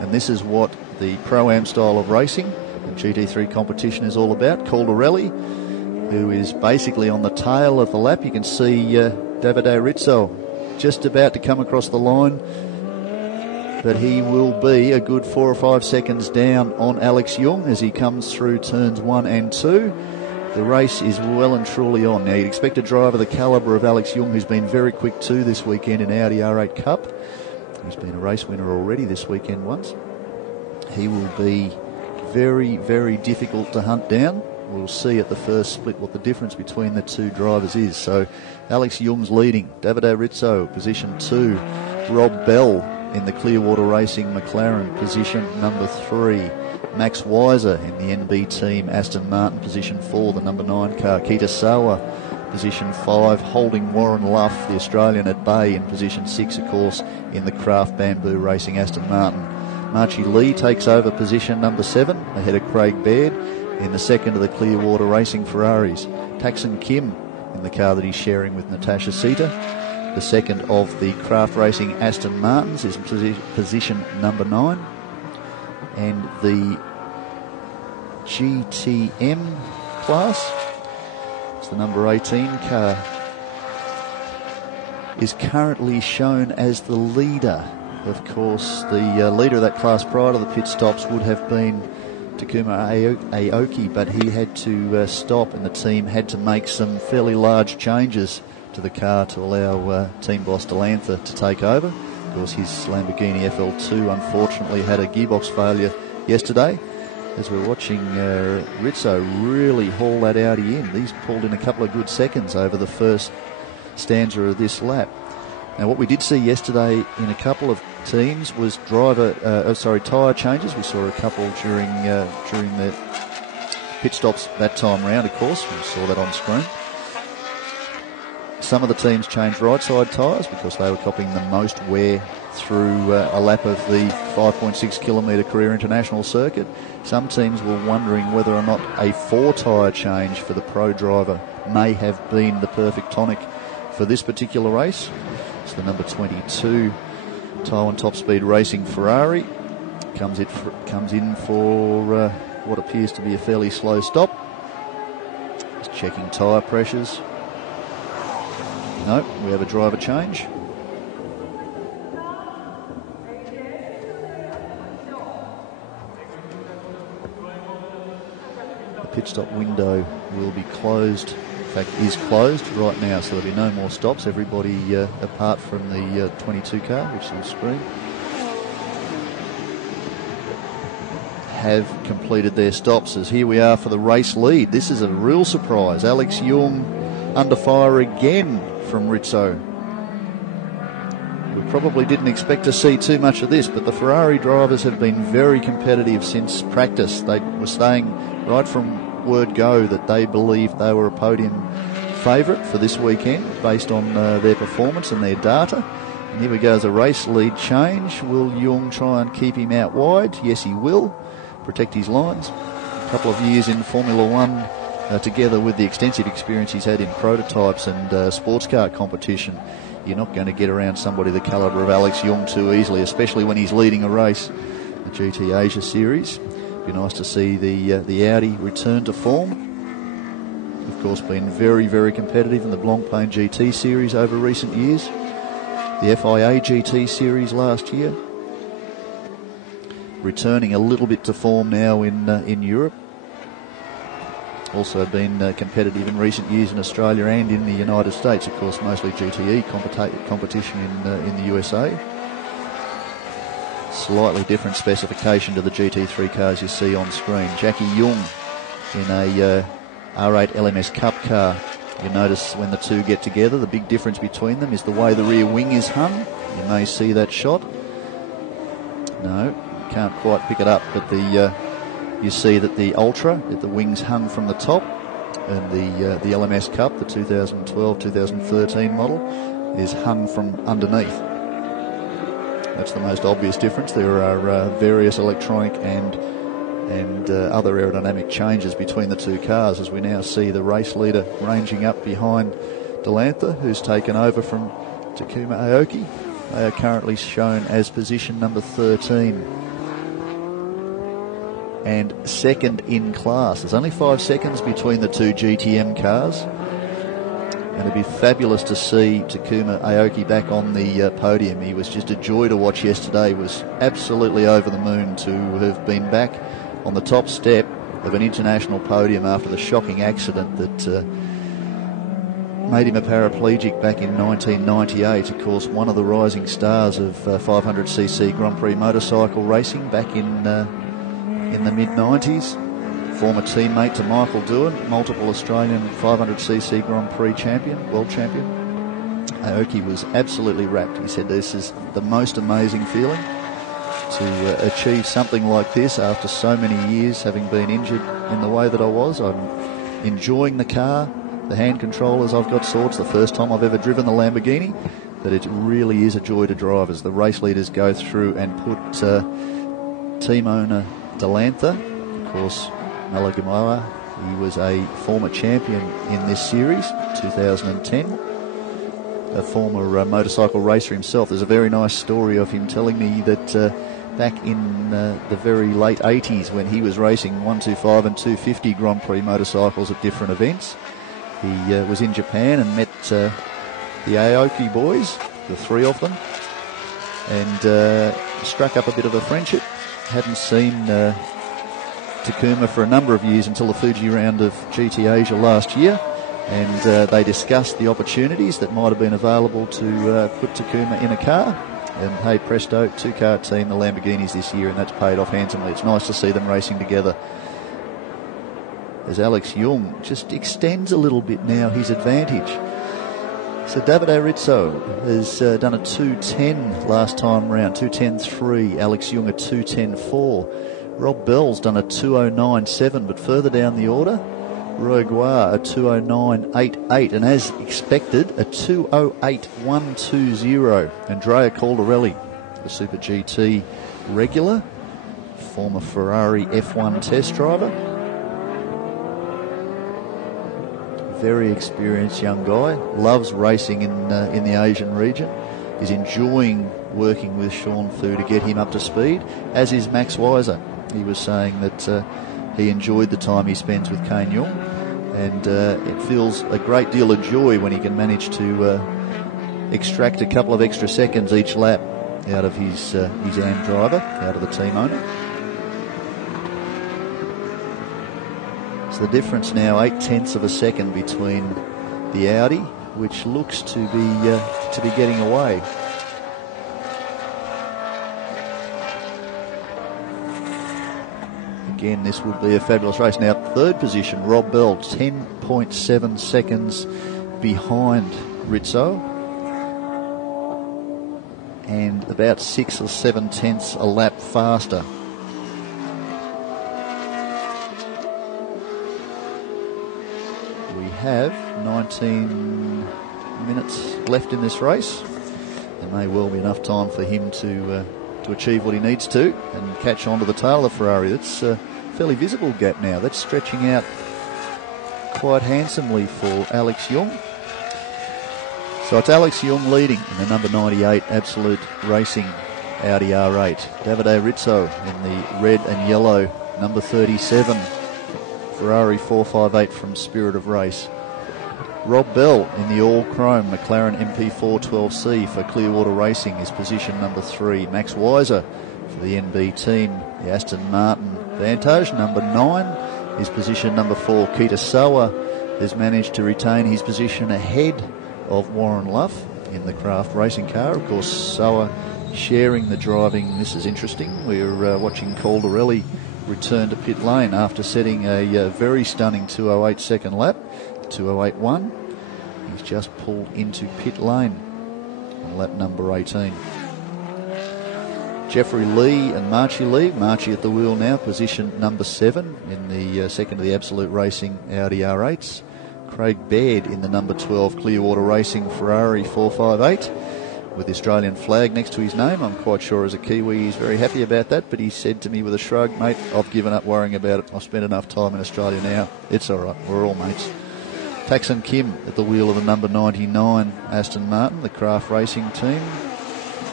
And this is what the Pro-Am style of racing and GT3 competition is all about. Caldarelli, who is basically on the tail of the lap. You can see Davide Rizzo just about to come across the line. but he will be a good 4 or 5 seconds down on Alex Young as he comes through turns 1 and 2. The race is well and truly on. Now, you'd expect a driver the calibre of Alex Young, who's been very quick too this weekend in Audi R8 Cup. He's been a race winner already this weekend once. He will be very, very difficult to hunt down. We'll see at the first split what the difference between the two drivers is. So Alex Young's leading. Davide Rizzo, position 2. Rob Bell in the Clearwater Racing McLaren, position number 3. Max Weiser in the NB team Aston Martin, position 4, the number 9 car. Keita Sawa, position 5, holding Warren Luff, the Australian, at bay in position 6, of course, in the Kraft Bamboo Racing Aston Martin. Marchie Lee takes over position number 7, ahead of Craig Baird in the second of the Clearwater Racing Ferraris. Taxon Kim in the car that he's sharing with Natasha Sita. The second of the Kraft Racing Aston Martins is position number 9. And the GTM class, it's the number 18 car, is currently shown as the leader. Of course, the leader of that class prior to the pit stops would have been Takuma Aoki, but he had to stop, and the team had to make some fairly large changes to the car to allow team boss Delantha to take over. Of course, his Lamborghini FL2 unfortunately had a gearbox failure yesterday. As we're watching Rizzo really haul that Audi in. He's pulled in a couple of good seconds over the first stanza of this lap. Now, what we did see yesterday in a couple of teams was tyre changes. We saw a couple during the pit stops that time round, of course. We saw that on screen. Some of the teams changed right side tyres because they were copying the most wear through a lap of the 5.6 kilometre career international circuit. Some teams were wondering whether or not a 4 tyre change for the pro driver may have been the perfect tonic for this particular race. It's the number 22 Taiwan Top Speed Racing Ferrari. Comes in for what appears to be a fairly slow stop. Just checking tyre pressures. No, we have a driver change. The pit stop window will be closed. In fact, is closed right now, so there'll be no more stops. Everybody apart from the 22 car, which is on the screen, have completed their stops. As here we are for the race lead. This is a real surprise. Alex Young under fire again from Rizzo. We probably didn't expect to see too much of this, but the Ferrari drivers have been very competitive since practice. They were saying right from word go that they believed they were a podium favourite for this weekend based on their performance and their data. And here we go as a race lead change. Will Young try and keep him out wide? Yes, he will. Protect his lines. A couple of years in Formula One, together with the extensive experience he's had in prototypes and sports car competition, you're not going to get around somebody the calibre of Alex Young too easily, especially when he's leading a race, the GT Asia Series. Be nice to see the Audi return to form. Of course, been very, very competitive in the Blancpain GT Series over recent years. The FIA GT Series last year. Returning a little bit to form now in Europe. Also been competitive in recent years in Australia and in the United States. Of course, mostly GTE competition in the USA. Slightly different specification to the GT3 cars you see on screen. Jackie Young in a R8 LMS Cup car. You notice when the two get together, the big difference between them is the way the rear wing is hung. You may see that shot. No, can't quite pick it up, but you see that the Ultra, the wings hung from the top, and the LMS Cup, the 2012-2013 model, is hung from underneath. That's the most obvious difference. There are various electronic and other aerodynamic changes between the two cars, as we now see the race leader ranging up behind Delantha, who's taken over from Takuma Aoki. They are currently shown as position number 13 and second in class. There's only 5 seconds between the two GTM cars. And it'd be fabulous to see Takuma Aoki back on the podium. He was just a joy to watch yesterday. He was absolutely over the moon to have been back on the top step of an international podium after the shocking accident that made him a paraplegic back in 1998. Of course, one of the rising stars of 500cc Grand Prix motorcycle racing back in the mid-90s. Former teammate to Michael Doohan, multiple Australian 500cc Grand Prix champion, world champion. Aoki was absolutely rapt. He said, "This is the most amazing feeling to achieve something like this after so many years having been injured in the way that I was. I'm enjoying the car, the hand controllers I've got sorted. It's the first time I've ever driven the Lamborghini, but it really is a joy to drive as the race leaders go through and put team owner Delantha, of course, Malagamoa. He was a former champion in this series, 2010. A former motorcycle racer himself. There's a very nice story of him telling me that back in the very late 80s when he was racing 125 and 250 Grand Prix motorcycles at different events, he was in Japan and met the Aoki boys, the three of them, and struck up a bit of a friendship. Hadn't seen Takuma for a number of years until the Fuji round of GT Asia last year, and they discussed the opportunities that might have been available to put Takuma in a car. And hey presto, two-car team, the Lamborghinis this year, and that's paid off handsomely. It's nice to see them racing together. As Alex Young just extends a little bit now his advantage. So Davide Rizzo has done a 2:10 last time round, 2:10.3. Alex Young a 2:10.4. Rob Bell's done a 2:09.7, but further down the order, Roy Guar a 2:09.88, and as expected, a 2:08.120. Andrea Caldarelli, the Super GT regular, former Ferrari F1 test driver. Very experienced young guy, loves racing in the Asian region, is enjoying working with Sean Fu to get him up to speed, as is Max Weiser. He was saying that he enjoyed the time he spends with Kane Young, and it feels a great deal of joy when he can manage to extract a couple of extra seconds each lap out of his AM driver, out of the team owner. So the difference now, 0.8 of a second between the Audi, which looks to be getting away. Again, this would be a fabulous race. Now, third position, Rob Bell, 10.7 seconds behind Rizzo, and about 6 or 7 tenths a lap faster. We have 19 minutes left in this race. There may well be enough time for him to achieve what he needs to and catch on to the tail of Ferrari. That's a fairly visible gap now. That's stretching out quite handsomely for Alex Young. So it's Alex Young leading in the number 98 Absolute Racing Audi R8. Davide Rizzo in the red and yellow number 37 Ferrari 458 from Spirit of Race. Rob Bell in the all-chrome McLaren MP4 12C for Clearwater Racing is position number 3. Max Weiser for the NB team, the Aston Martin Vantage, number 9, is position number 4. Keita Sawa has managed to retain his position ahead of Warren Luff in the Craft racing car. Of course, Sawa sharing the driving. This is interesting. We're watching Caldarelli return to pit lane after setting a very stunning 2:08 second lap. 2:08.1. He's just pulled into pit lane on lap number 18. Jeffrey Lee and Marchie Lee. Marchie at the wheel now, position number 7 in the second of the Absolute Racing Audi R8s. Craig Baird in the number 12 Clearwater Racing Ferrari 458 with the Australian flag next to his name. I'm quite sure as a Kiwi he's very happy about that, but he said to me with a shrug, "Mate, I've given up worrying about it. I've spent enough time in Australia now. It's all right. We're all mates." Takson Kim at the wheel of the number 99 Aston Martin, the Craft Racing team.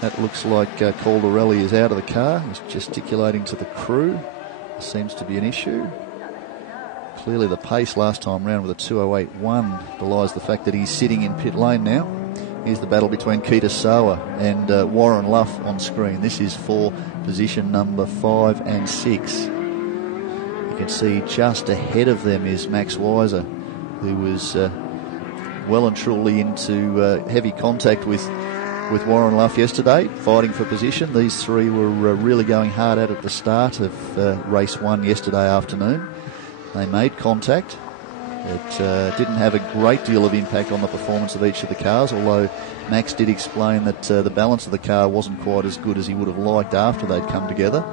That looks like Caldarelli is out of the car. He's gesticulating to the crew. There seems to be an issue. Clearly the pace last time round with a 2:08.1 belies the fact that he's sitting in pit lane now. Here's the battle between Kitasawa and Warren Luff on screen. This is for position number 5 and 6. You can see just ahead of them is Max Weiser, who was well and truly into heavy contact with Warren Luff yesterday, fighting for position. These three were really going hard at the start of race 1 yesterday afternoon. They made contact. It didn't have a great deal of impact on the performance of each of the cars, although Max did explain that the balance of the car wasn't quite as good as he would have liked after they'd come together.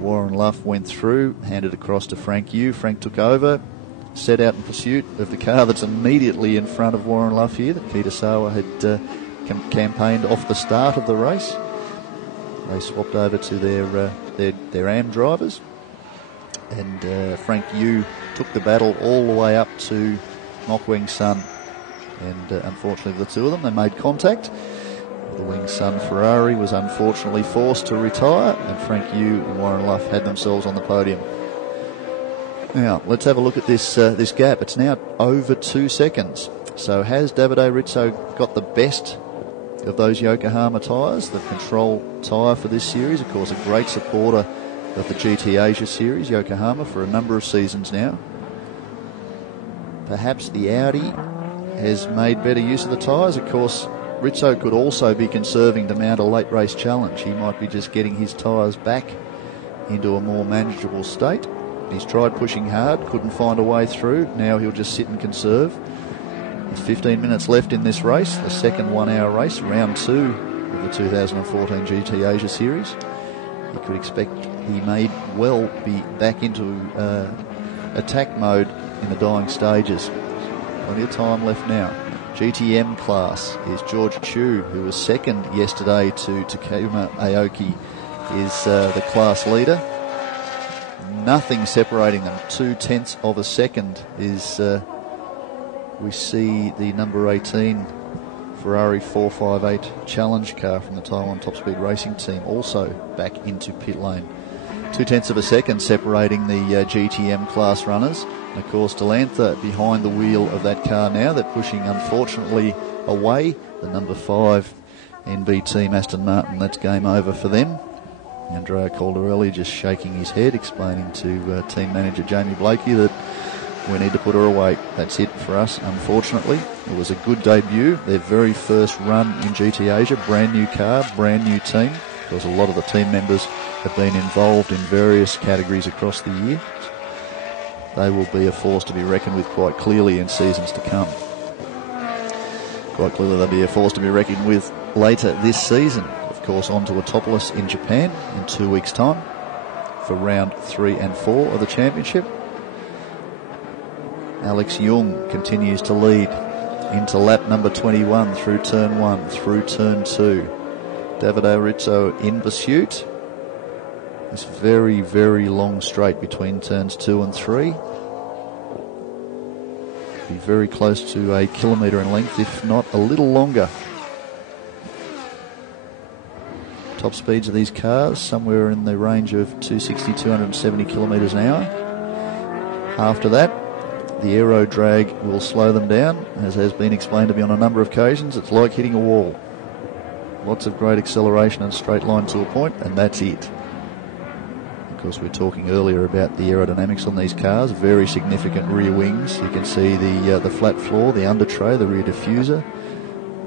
Warren Luff went through, handed across to Frank Yu. Frank took over, set out in pursuit of the car that's immediately in front of Warren Luff here, that Kitasawa had campaigned off the start of the race. They swapped over to their AM drivers, and Frank Yu took the battle all the way up to Mok Weng Sun, and unfortunately for the two of them, they made contact. The Weng Sun Ferrari was unfortunately forced to retire, and Frank Yu and Warren Luff had themselves on the podium. Now, let's have a look at this gap. It's now over 2 seconds. So has Davide Rizzo got the best of those Yokohama tyres, the control tyre for this series? Of course, a great supporter of the GT Asia Series, Yokohama, for a number of seasons now. Perhaps the Audi has made better use of the tyres. Of course, Rizzo could also be conserving to mount a late race challenge. He might be just getting his tyres back into a more manageable state. He's tried pushing hard, couldn't find a way through. Now he'll just sit and conserve. There's 15 minutes left in this race, the second 1 hour race, round 2 of the 2014 GT Asia Series. You could expect he may well be back into attack mode in the dying stages. Plenty of time left now. GTM class is George Chu, who was second yesterday to Takuma Aoki, is the class leader. Nothing separating them. 0.2 of a second is we see the number 18 Ferrari 458 challenge car from the Taiwan Top Speed Racing team also back into pit lane. 0.2 of a second separating the GTM class runners. And of course, Delantha behind the wheel of that car now. They're pushing, unfortunately, away the number 5 NB team Aston Martin. That's game over for them. Andrea Caldarelli just shaking his head, explaining to team manager Jamie Blakey that we need to put her away. That's it for us, unfortunately. It was a good debut, their very first run in GT Asia, brand new car, brand new team, because a lot of the team members have been involved in various categories across the year. They will be a force to be reckoned with quite clearly in seasons to come. Quite clearly they'll be a force to be reckoned with later this season. Of course, on to Autopolis in Japan in 2 weeks' time for round 3 and 4 of the championship. Alex Young continues to lead into lap number 21 through turn 1, through turn 2. Davide Rizzo in pursuit. This very, very long straight between turns 2 and 3. Be very close to a kilometre in length, if not a little longer. Top speeds of these cars somewhere in the range of 260, 270 kilometres an hour. After that, the aero drag will slow them down. As has been explained to me on a number of occasions, it's like hitting a wall. Lots of great acceleration and straight line to a point, and that's it. Of course, we were talking earlier about the aerodynamics on these cars. Very significant rear wings. You can see the flat floor, the under tray, the rear diffuser,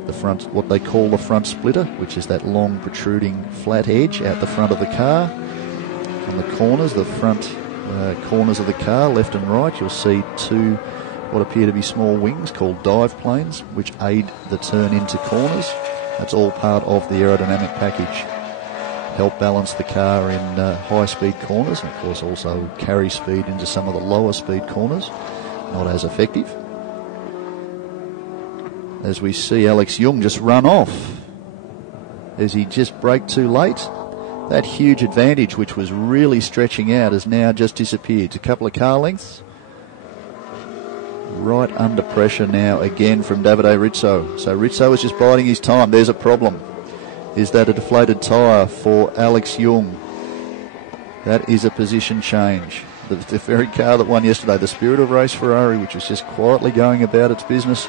the front, what they call the front splitter, which is that long protruding flat edge out the front of the car. On the corners, the front corners of the car, left and right, you'll see 2 what appear to be small wings called dive planes, which aid the turn into corners. That's all part of the aerodynamic package. Help balance the car in high speed corners, and of course also carry speed into some of the lower speed corners. Not as effective. As we see Alex Young just run off as he just braked too late. That huge advantage, which was really stretching out, has now just disappeared. It's a couple of car lengths. Right under pressure now again from Davide Rizzo. So Rizzo is just biding his time. There's a problem. Is that a deflated tyre for Alex Young? That is a position change. the very car that won yesterday, the Spirit of Race Ferrari, which was just quietly going about its business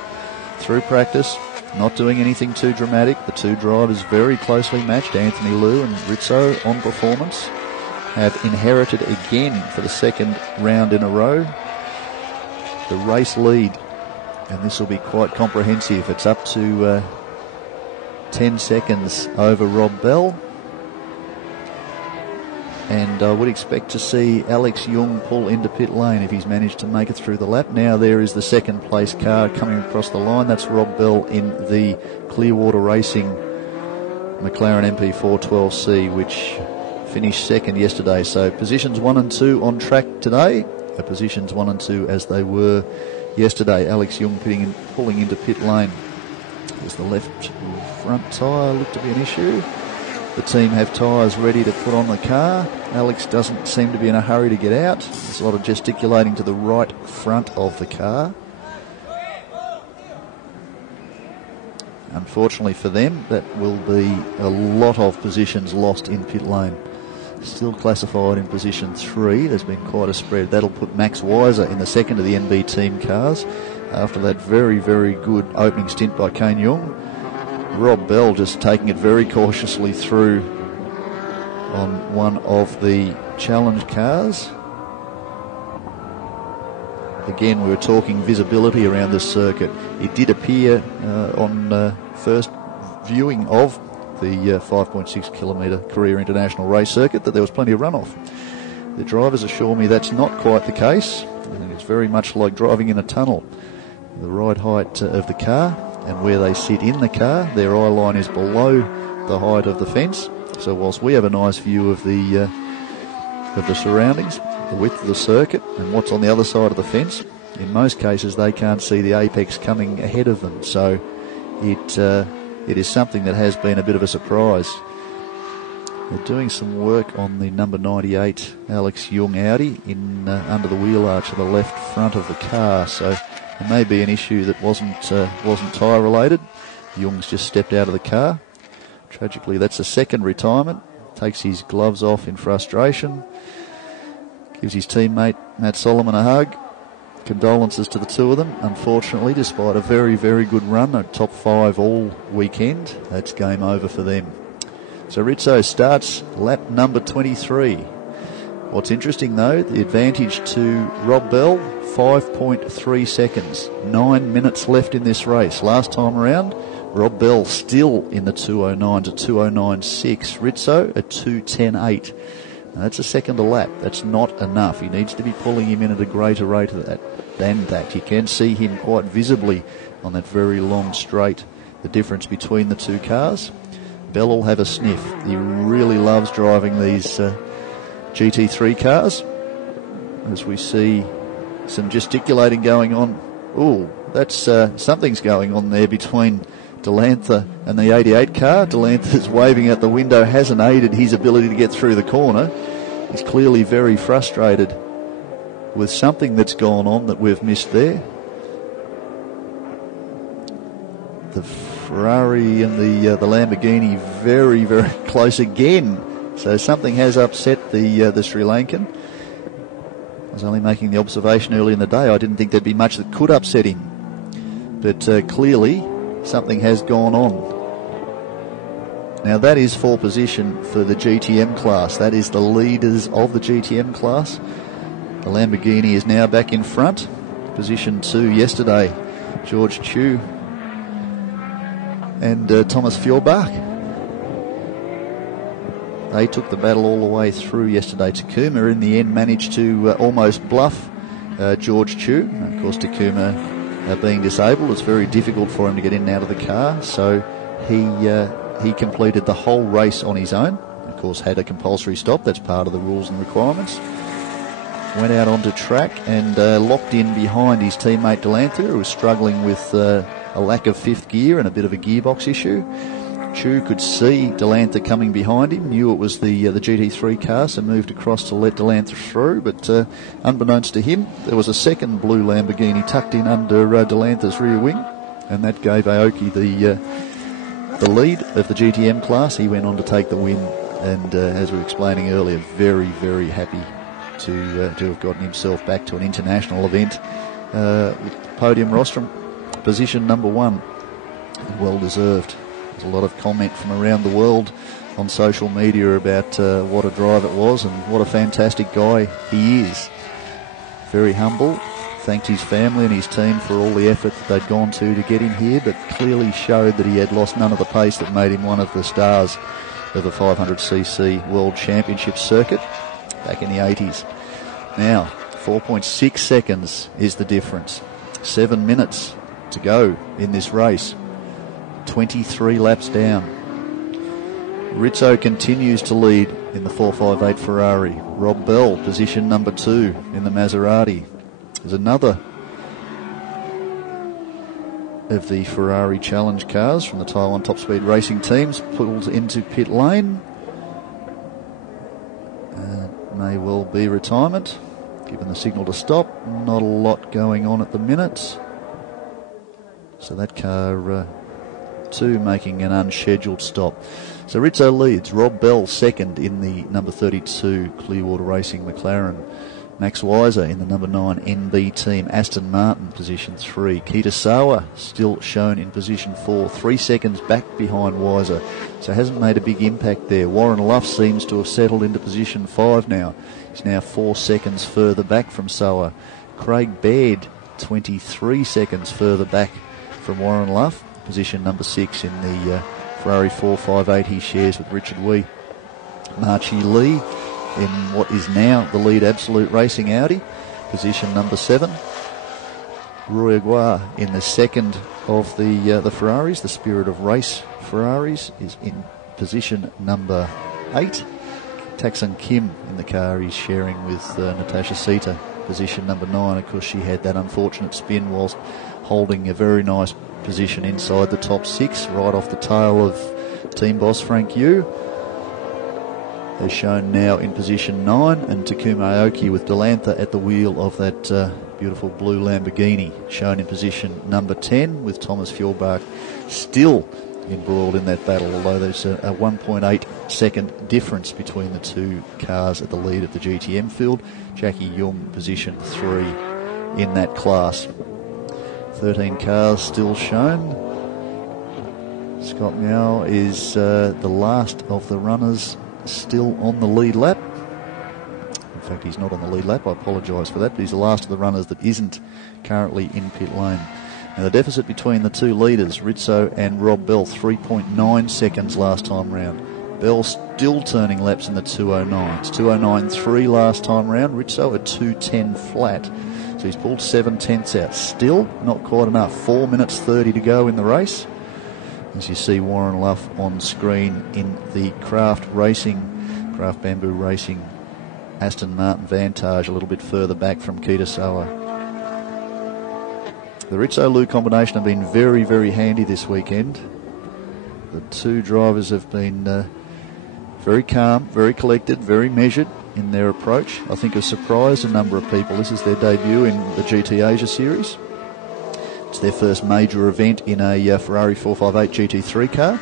through practice, not doing anything too dramatic. The two drivers very closely matched, Anthony Liu and Rizzo, on performance, have inherited again for the second round in a row the race lead, and this will be quite comprehensive. It's up to 10 seconds over Rob Bell, and I would expect to see Alex Young pull into pit lane if he's managed to make it through the lap. Now there is the second place car coming across the line. That's Rob Bell in the Clearwater Racing McLaren MP412C, which finished second yesterday. So positions 1 and 2 on track today, positions 1 and 2 as they were yesterday. Alex Young pulling into pit lane. There's the left front tyre looked to be an issue. The team have tyres ready to put on the car. Alex doesn't seem to be in a hurry to get out. There's a lot of gesticulating to the right front of the car. Unfortunately for them, that will be a lot of positions lost in pit lane. Still classified in position 3. There's been quite a spread. That'll put Max Weiser in the second of the NB team cars after that very, very good opening stint by Kane Young. Rob Bell just taking it very cautiously through on one of the challenge cars. Again, we were talking visibility around this circuit. It did appear on first viewing of the 5.6 kilometre Korea International Race Circuit that there was plenty of runoff. The drivers assure me that's not quite the case. I think it's very much like driving in a tunnel. The ride height of the car and where they sit in the car, their eye line is below the height of the fence. So whilst we have a nice view of the surroundings, the width of the circuit and what's on the other side of the fence, in most cases they can't see the apex coming ahead of them. So it is something that has been a bit of a surprise. They're doing some work on the number 98 Alex Young Audi in under the wheel arch of the left front of the car. So there may be an issue that wasn't tyre related. Young's just stepped out of the car. Tragically, that's a second retirement. Takes his gloves off in frustration. Gives his teammate Matt Solomon a hug. Condolences to the two of them. Unfortunately, despite a very, very good run at top 5 all weekend, that's game over for them. So Rizzo starts lap number 23. What's interesting though, the advantage to Rob Bell, 5.3 seconds. 9 minutes left in this race. Last time around, Rob Bell still in the 209 to 209.6. Rizzo at 210.8. That's a second a lap. That's not enough. He needs to be pulling him in at a greater rate than that. You can see him quite visibly on that very long straight, the difference between the two cars. Bell will have a sniff. He really loves driving these GT3 cars. As we see some gesticulating going on. Ooh, that's something's going on there between Delantha and the 88 car. Delantha's waving out the window, hasn't aided his ability to get through the corner. He's clearly very frustrated with something that's gone on that we've missed there. The Ferrari and the Lamborghini very, very close again. So something has upset the Sri Lankan. I was only making the observation early in the day. I didn't think there'd be much that could upset him. But clearly something has gone on. Now that is for position for the GTM class. That is the leaders of the GTM class. The Lamborghini is now back in front. Position 2 yesterday, George Chu and Thomas Fjordbach. They took the battle all the way through yesterday. Takuma in the end managed to almost bluff George Chu. Of course, Takuma being disabled, it's very difficult for him to get in and out of the car. So he completed the whole race on his own. Of course, had a compulsory stop. That's part of the rules and requirements. Went out onto track and locked in behind his teammate Delantha, who was struggling with a lack of fifth gear and a bit of a gearbox issue. Chu could see Delantha coming behind him, knew it was the GT3 car, so moved across to let Delantha through, but unbeknownst to him, there was a second blue Lamborghini tucked in under Delantha's rear wing, and that gave Aoki the lead of the GTM class. He went on to take the win, and as we were explaining earlier, very, very happy to have gotten himself back to an international event with podium rostrum, position number 1. Well deserved. There's a lot of comment from around the world on social media about what a drive it was and what a fantastic guy he is. Very humble. Thanked his family and his team for all the effort that they'd gone to get him here, but clearly showed that he had lost none of the pace that made him one of the stars of the 500cc World Championship circuit back in the 80s. Now, 4.6 seconds is the difference. 7 minutes to go in this race. 23 laps down. Rizzo continues to lead in the 458 Ferrari. Rob Bell, position number 2 in the Maserati. There's another of the Ferrari Challenge cars from the Taiwan Top Speed Racing teams pulled into pit lane. May well be retirement, given the signal to stop. Not a lot going on at the minute. So that car 2 making an unscheduled stop. So Rizzo leads, Rob Bell second in the number 32 Clearwater Racing McLaren. Max Weiser in the number 9 NB team Aston Martin, position 3. Kitasawa still shown in position 4, 3 seconds back behind Weiser, so hasn't made a big impact there. Warren Luff seems to have settled into position 5 now. He's now 4 seconds further back from Sawa. Craig Baird 23 seconds further back from Warren Luff, position number 6 in the Ferrari 458 he shares with Richard Wee. Marchie Lee in what is now the lead Absolute Racing Audi, position number 7. Roy Aguirre in the second of the Ferraris, the Spirit of Race Ferraris, is in position number 8. Taksun Kim in the car he's sharing with Natasha Sita, position number 9. Of course, she had that unfortunate spin whilst holding a very nice position inside the top 6, right off the tail of team boss Frank Yu. They're shown now in position 9, and Takuma Aoki with Delantha at the wheel of that beautiful blue Lamborghini, shown in position number 10, with Thomas Fjordbach still embroiled in that battle, although there's a 1.8 second difference between the two cars at the lead of the GTM field. Jackie Jung, position 3 in that class. 13 cars still shown. Scott Miao is the last of the runners still on the lead lap. In fact, he's not on the lead lap, I apologise for that, but he's the last of the runners that isn't currently in pit lane. Now the deficit between the two leaders, Rizzo and Rob Bell, 3.9 seconds last time round. Bell still turning laps in the 209s. 209.3 last time round, Rizzo a 210 flat. So he's pulled 7 tenths out. Still not quite enough. 4 minutes 30 to go in the race. As you see Warren Luff on screen in the Craft Bamboo Racing Aston Martin Vantage, a little bit further back from Kitasawa. The Rizzo-Lu combination have been very, very handy this weekend. The two drivers have been very calm, very collected, very measured in their approach. I think have surprised a number of people. This is their debut in the GT Asia Series. It's their first major event in a Ferrari 458 GT3 car.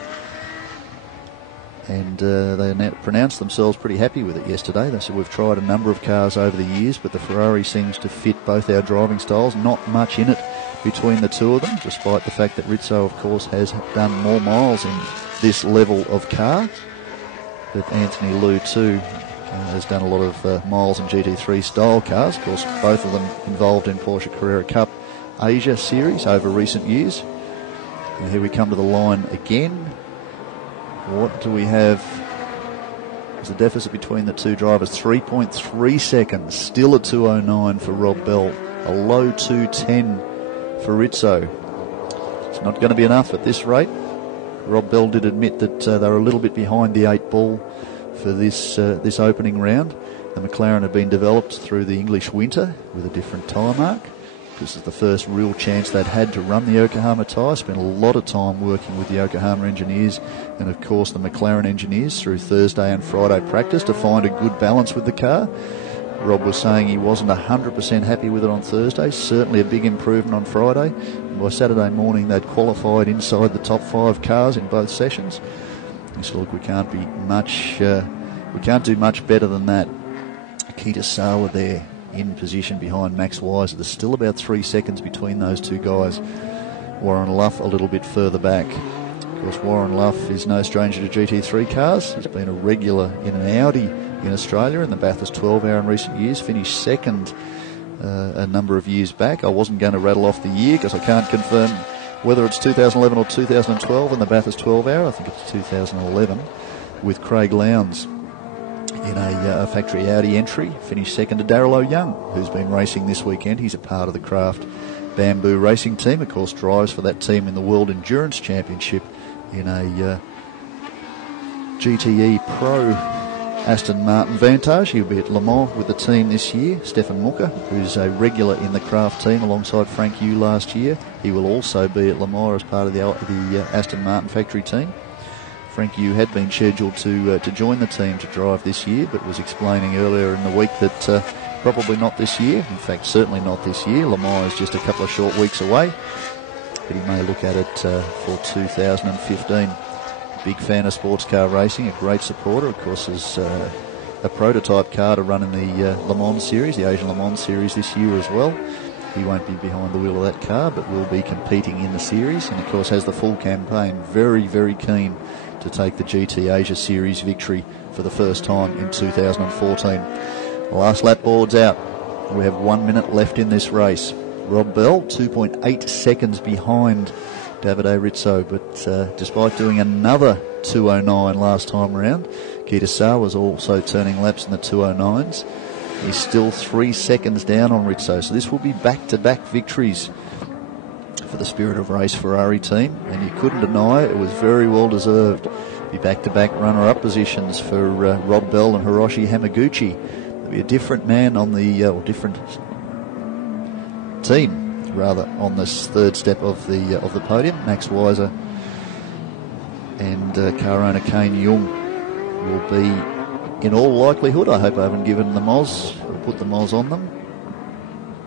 And they pronounced themselves pretty happy with it yesterday. They said, we've tried a number of cars over the years, but the Ferrari seems to fit both our driving styles. Not much in it between the two of them, despite the fact that Rizzo, of course, has done more miles in this level of car. But Anthony Liu, too, has done a lot of miles in GT3 style cars. Of course, both of them involved in Porsche Carrera Cup Asia Series over recent years. And here we come to the line again. What do we have as the deficit between the two drivers? 3.3 seconds, still a 209 for Rob Bell, a low 210 for Rizzo. It's not going to be enough at this rate. Rob Bell did admit that they were a little bit behind the 8 ball for this opening round. The McLaren had been developed through the English winter with a different tyre mark. This is the first real chance they'd had to run the Yokohama tyre. Spent a lot of time working with the Yokohama engineers and, of course, the McLaren engineers through Thursday and Friday practice to find a good balance with the car. Rob was saying he wasn't 100% happy with it on Thursday. Certainly a big improvement on Friday. And by Saturday morning, they'd qualified inside the top 5 cars in both sessions. He said, look, we can't do much better than that. Kitasawa there in position behind Max Weiser. There's still about 3 seconds between those two guys. Warren Luff a little bit further back. Of course, Warren Luff is no stranger to GT3 cars. He's been a regular in an Audi in Australia in the Bathurst 12 Hour in recent years. Finished second a number of years back. I wasn't going to rattle off the year because I can't confirm whether it's 2011 or 2012 in the Bathurst 12 Hour. I think it's 2011 with Craig Lowndes in a factory Audi entry. Finished second to Darryl O'Young, who's been racing this weekend. He's a part of the Craft Bamboo racing team. Of course, drives for that team in the World Endurance Championship in a GTE Pro Aston Martin Vantage. He'll be at Le Mans with the team this year. Stefan Mucker, who's a regular in the Craft team alongside Frank Yu last year. He will also be at Le Mans as part of the Aston Martin factory team. Frank Yu had been scheduled to join the team to drive this year, but was explaining earlier in the week that probably not this year. In fact, certainly not this year. Le Mans is just a couple of short weeks away, but he may look at it for 2015. Big fan of sports car racing, a great supporter. Of course, is a prototype car to run in the Le Mans Series, the Asian Le Mans Series this year as well. He won't be behind the wheel of that car, but will be competing in the series, and of course has the full campaign. Very, very keen to take the GT Asia Series victory for the first time in 2014. Last lap board's out. We have 1 minute left in this race. Rob Bell, 2.8 seconds behind Davide Rizzo, but despite doing another 2:09 last time round, Kitasawa was also turning laps in the 2:09s. He's still 3 seconds down on Rizzo, so this will be back-to-back victories for the Spirit of Race Ferrari team, and you couldn't deny it was very well deserved. Be back-to-back runner-up positions for Rob Bell and Hiroshi Hamaguchi. There'll be a different man on the different team rather on this third step of the podium. Max Weiser and car owner Kane Jung will be, in all likelihood, I hope I haven't given the Moz or put the Moz on them,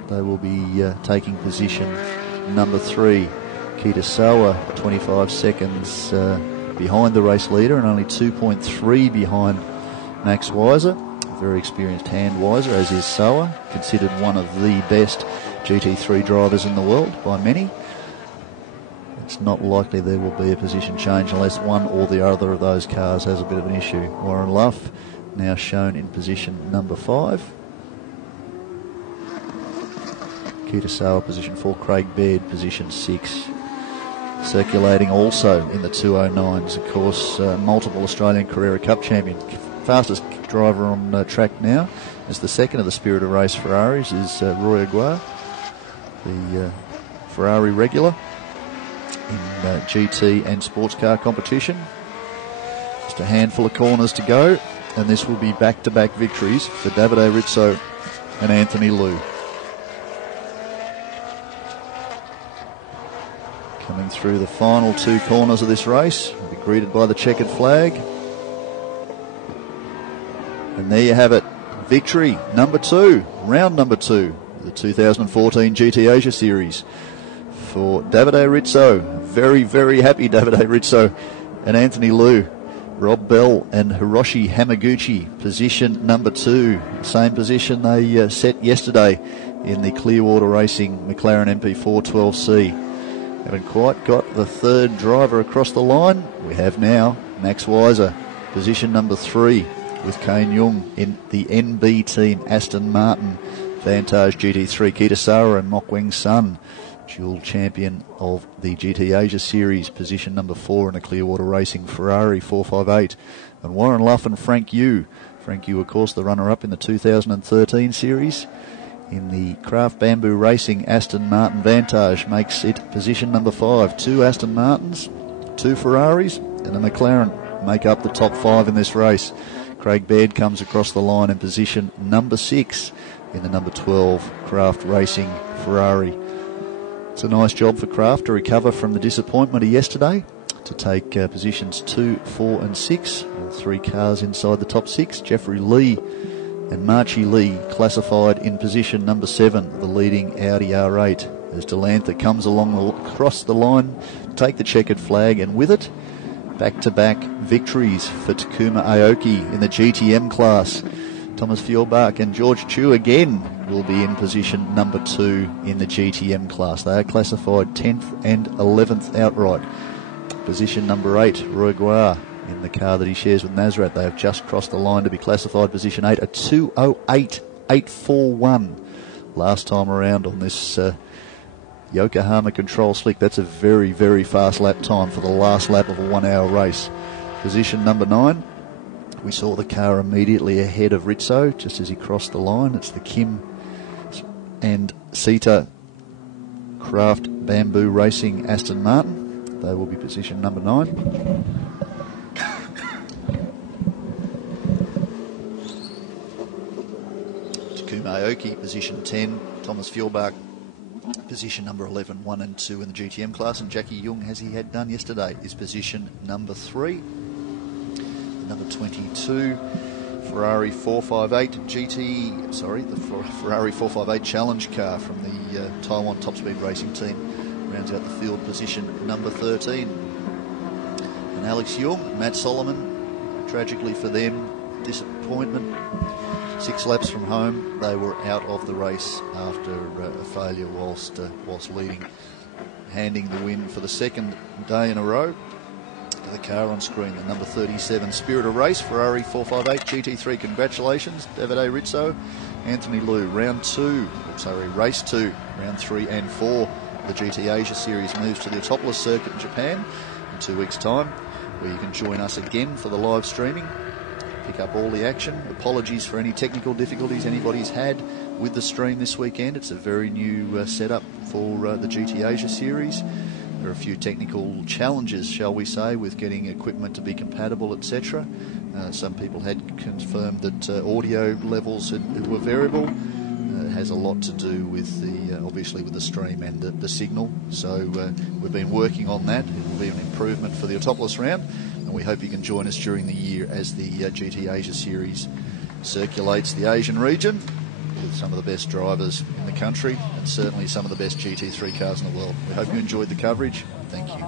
they will be taking position number 3. Kitasawa 25 seconds behind the race leader and only 2.3 behind Max Weiser. Very experienced hand Weiser, as is Sawa, considered one of the best GT3 drivers in the world by many. It's not likely there will be a position change unless one or the other of those cars has a bit of an issue. Warren Luff now shown in position number 5. Kitasawa position 4, Craig Baird position 6. Circulating also in the 2:09s, of course, multiple Australian Carrera Cup champion. Fastest driver on track now as the second of the Spirit of Race Ferraris is Roy Aguirre, the Ferrari regular in GT and sports car competition. Just a handful of corners to go, and this will be back-to-back victories for Davide Rizzo and Anthony Liu. Coming through the final 2 corners of this race, we'll be greeted by the checkered flag. And there you have it. Victory number 2, round number 2, the 2014 GT Asia Series for Davide Rizzo. Very, very happy Davide Rizzo and Anthony Liu. Rob Bell and Hiroshi Hamaguchi, position number 2. Same position they set yesterday in the Clearwater Racing McLaren MP4 12C. Haven't quite got the third driver across the line. We have now Max Weiser, position number 3, with Kane Jung in the NB team, Aston Martin Vantage GT3. Kitasawa and Mok Weng Sun, dual champion of the GT Asia Series, position number 4 in a Clearwater Racing Ferrari 458. And Warren Luff and Frank Yu. Frank Yu, of course, the runner-up in the 2013 series. In the Craft Bamboo Racing Aston Martin Vantage, makes it position number 5. 2 Aston Martins, 2 Ferraris, and a McLaren make up the top 5 in this race. Craig Baird comes across the line in position number 6 in the number 12 Craft Racing Ferrari. It's a nice job for Craft to recover from the disappointment of yesterday, to take positions 2, 4 and 6, all 3 cars inside the top 6. Jeffrey Lee and Marchie Lee classified in position number 7, the leading Audi R8, as Delantha comes across the line, take the checkered flag, and with it, back-to-back victories for Takuma Aoki in the GTM class. Thomas Fjordbach and George Chu again will be in position number 2 in the GTM class. They are classified 10th and 11th outright. Position number 8, Roy Guar in the car that he shares with Nazrat. They have just crossed the line to be classified position 8, a 2:08.841 last time around on this Yokohama Control Slick. That's a very, very fast lap time for the last lap of a 1 hour race. Position number 9, we saw the car immediately ahead of Rizzo just as he crossed the line. It's the Kim and Sita Craft Bamboo Racing Aston Martin. They will be position number 9. Takuma Aoki, position 10. Thomas Fjordbach, position number 11, 1 and 2 in the GTM class. And Jackie Young, as he had done yesterday, is position number 3. Number 22, Ferrari 458 the Ferrari 458 Challenge car from the Taiwan Top Speed Racing team rounds out the field, position number 13. And Alex Young, Matt Solomon, tragically for them, disappointment. 6 laps from home, they were out of the race after a failure whilst leading, handing the win for the second day in a row. The car on screen, the number 37 Spirit of Race, Ferrari 458 GT3. Congratulations, Davide Rizzo, Anthony Liu. Race 2, round 3 and 4. The GT Asia Series moves to the Autopolis circuit in Japan in 2 weeks' time, where you can join us again for the live streaming, pick up all the action. Apologies for any technical difficulties anybody's had with the stream this weekend. It's a very new setup for the GT Asia Series. There are a few technical challenges, shall we say, with getting equipment to be compatible, etc. Some people had confirmed that audio levels were variable. It has a lot to do with obviously with the stream and the signal. So we've been working on that. It will be an improvement for the Autopolis round, and we hope you can join us during the year as the GT Asia Series circulates the Asian region with some of the best drivers in the country and certainly some of the best GT3 cars in the world. We hope you enjoyed the coverage. Thank you.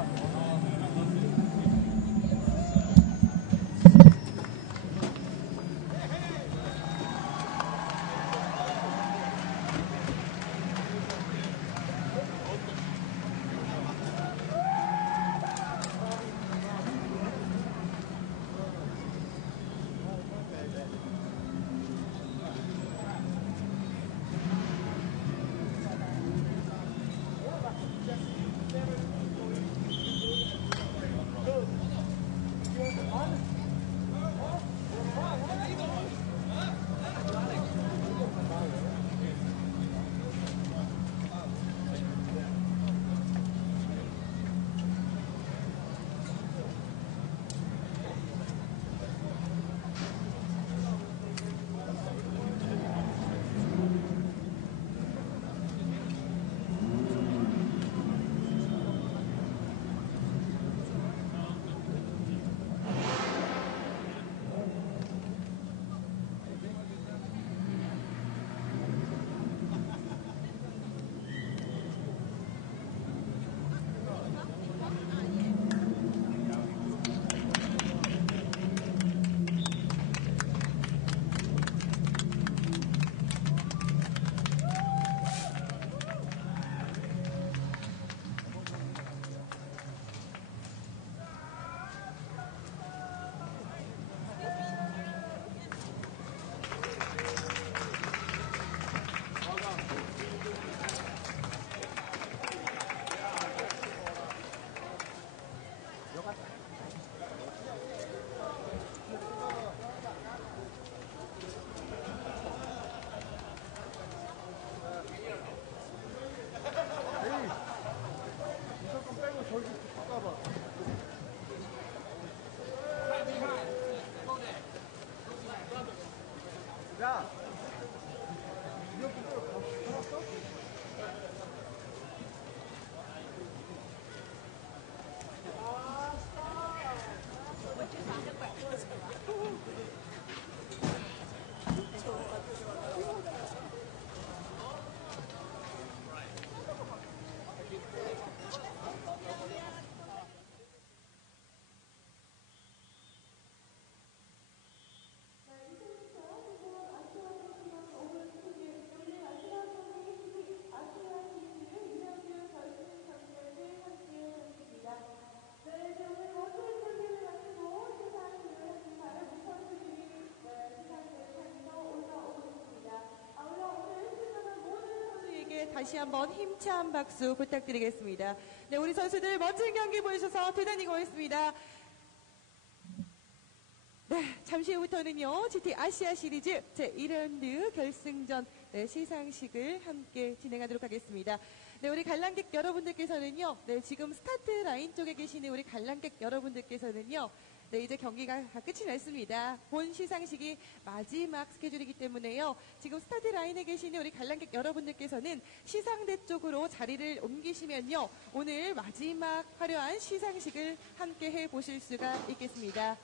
다시 한번 힘찬 박수 부탁드리겠습니다. 네, 우리 선수들 멋진 경기 보여주셔서 대단히 고맙습니다. 네, 잠시 후부터는요, GT 아시아 시리즈 제1라운드 결승전 시상식을 함께 진행하도록 하겠습니다. 네, 우리 관람객 여러분들께서는요, 네, 지금 스타트 라인 쪽에 계시는 우리 관람객 여러분들께서는요, 네, 이제 경기가 끝이 났습니다. 본 시상식이 마지막 스케줄이기 때문에요. 지금 스타트 라인에 계시는 우리 관람객 여러분들께서는 시상대 쪽으로 자리를 옮기시면요, 오늘 마지막 화려한 시상식을 함께 해보실 수가 있겠습니다.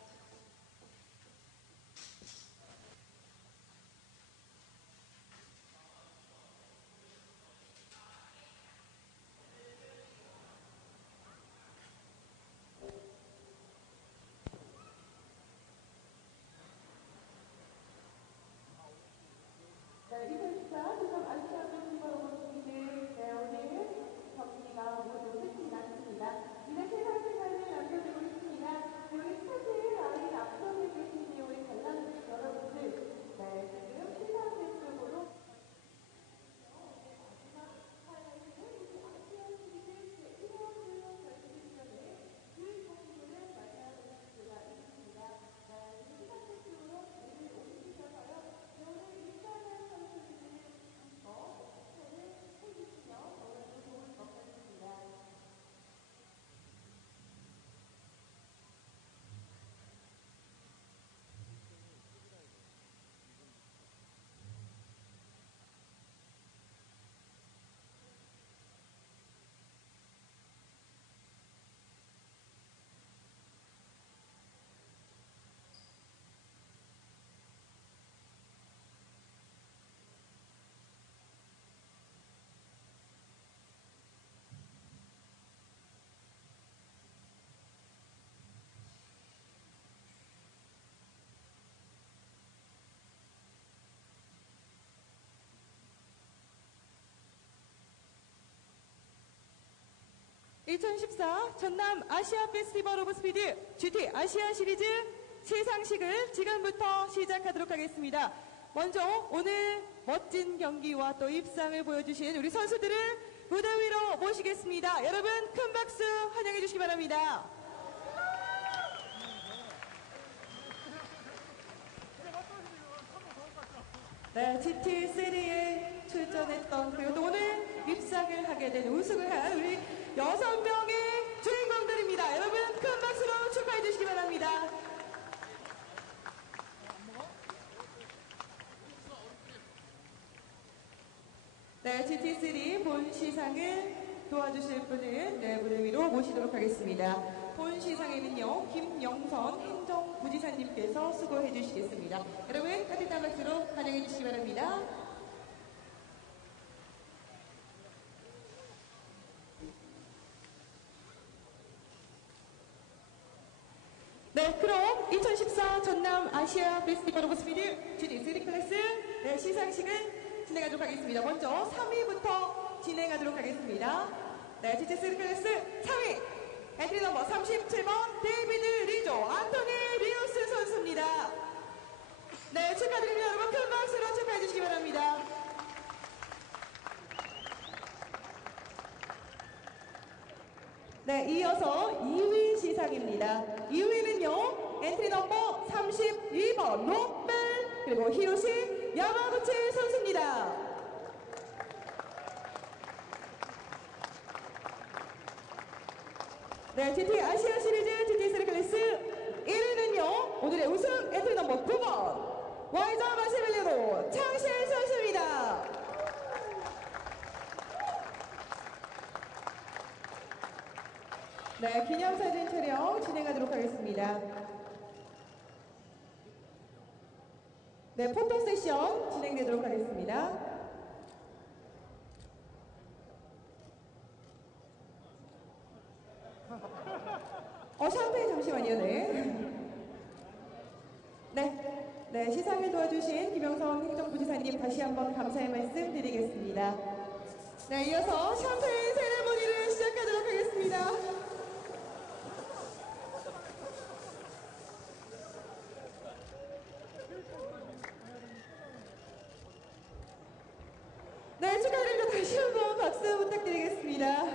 (2014) 전남 아시아 페스티벌 오브 스피드 GT 아시아 시리즈 시상식을 지금부터 시작하도록 하겠습니다. 먼저 오늘 멋진 경기와 또 입상을 보여주신 우리 선수들을 무대 위로 모시겠습니다. 여러분 큰 박수 환영해 주시기 바랍니다. 네, GT3에 출전했던 그리고 또 오늘 입상을 하게 된 우승을 한 우리 6명의 주인공들입니다. 여러분 큰 박수로 축하해 주시기 바랍니다. 네, GT3 본 시상을 도와주실 분은 네, 무대 위로 모시도록 하겠습니다. 본 시상에는요, 김영선 행정부지사님께서 수고해 주시겠습니다. 여러분 따뜻한 박수로 환영해 주시기 바랍니다. 네, 그럼 2014 전남 아시아 페스티벌 오브 스피드 GT3 클래스 네, 시상식을 진행하도록 하겠습니다. 먼저 3위부터 진행하도록 하겠습니다. 네, GT3 클래스 3위 엔트리 넘버 37번 데이비드 리조 안토니 리우스 선수입니다. 네, 축하드립니다. 여러분 큰 박수로 축하해 주시기 바랍니다. 네, 이어서 2위 시상입니다. 2위는요, 엔트리 넘버 32번 롯벨 그리고 히로시 야마구치 선수입니다. 네, GT 아시아 시리즈 GT3 클래스 1위는요, 오늘의 우승 엔트리 넘버 9번 와이저 마시멜리로 창실 선수입니다. 네, 기념사진 촬영 진행하도록 하겠습니다. 네, 포토 세션 진행되도록 하겠습니다. 샴페인 잠시만요. 네, 시상을 도와주신 김영선 행정부지사님 다시 한번 감사의 말씀 드리겠습니다. 네, 이어서 샴페인 세레모니를 시작하도록 하겠습니다. 네, 축하드립니다. 다시 한번 박수 부탁드리겠습니다.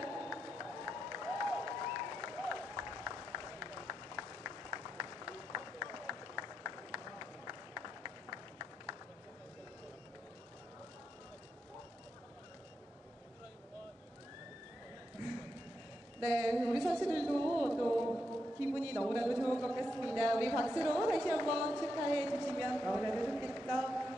네, 우리 선수들도 또 기분이 너무나도 좋은 것 같습니다. 우리 박수로 다시 한번 축하해 주시면 너무나도 좋겠죠.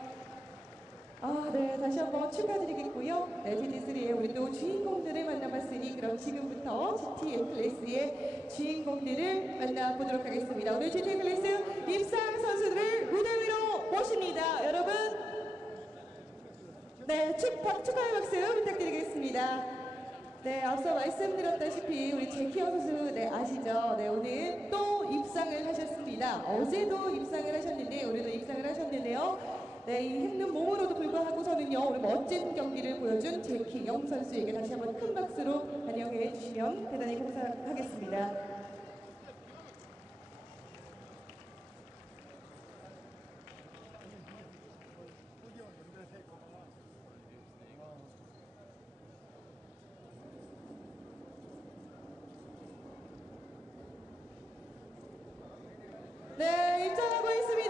네, 다시 한번 축하드리겠고요. 네, GT3의 우리 또 주인공들을 만나봤으니 그럼 지금부터 GT 클래스의 주인공들을 만나보도록 하겠습니다. 오늘 GT 클래스 입상 선수들을 무대 위로 모십니다. 여러분, 네, 축하의 박수 부탁드리겠습니다. 네, 앞서 말씀드렸다시피 우리 제키어 선수 아시죠? 네, 오늘 또 입상을 하셨습니다. 어제도 입상을 하셨는데 오늘도 입상을 하셨는데요. 네, 이 힘든 몸으로도 불구하고서는요, 오늘 멋진 경기를 보여준 제키영 선수에게 다시 한번 큰 박수로 환영해 주시면 대단히 감사하겠습니다. 네, 입장하고 있습니다.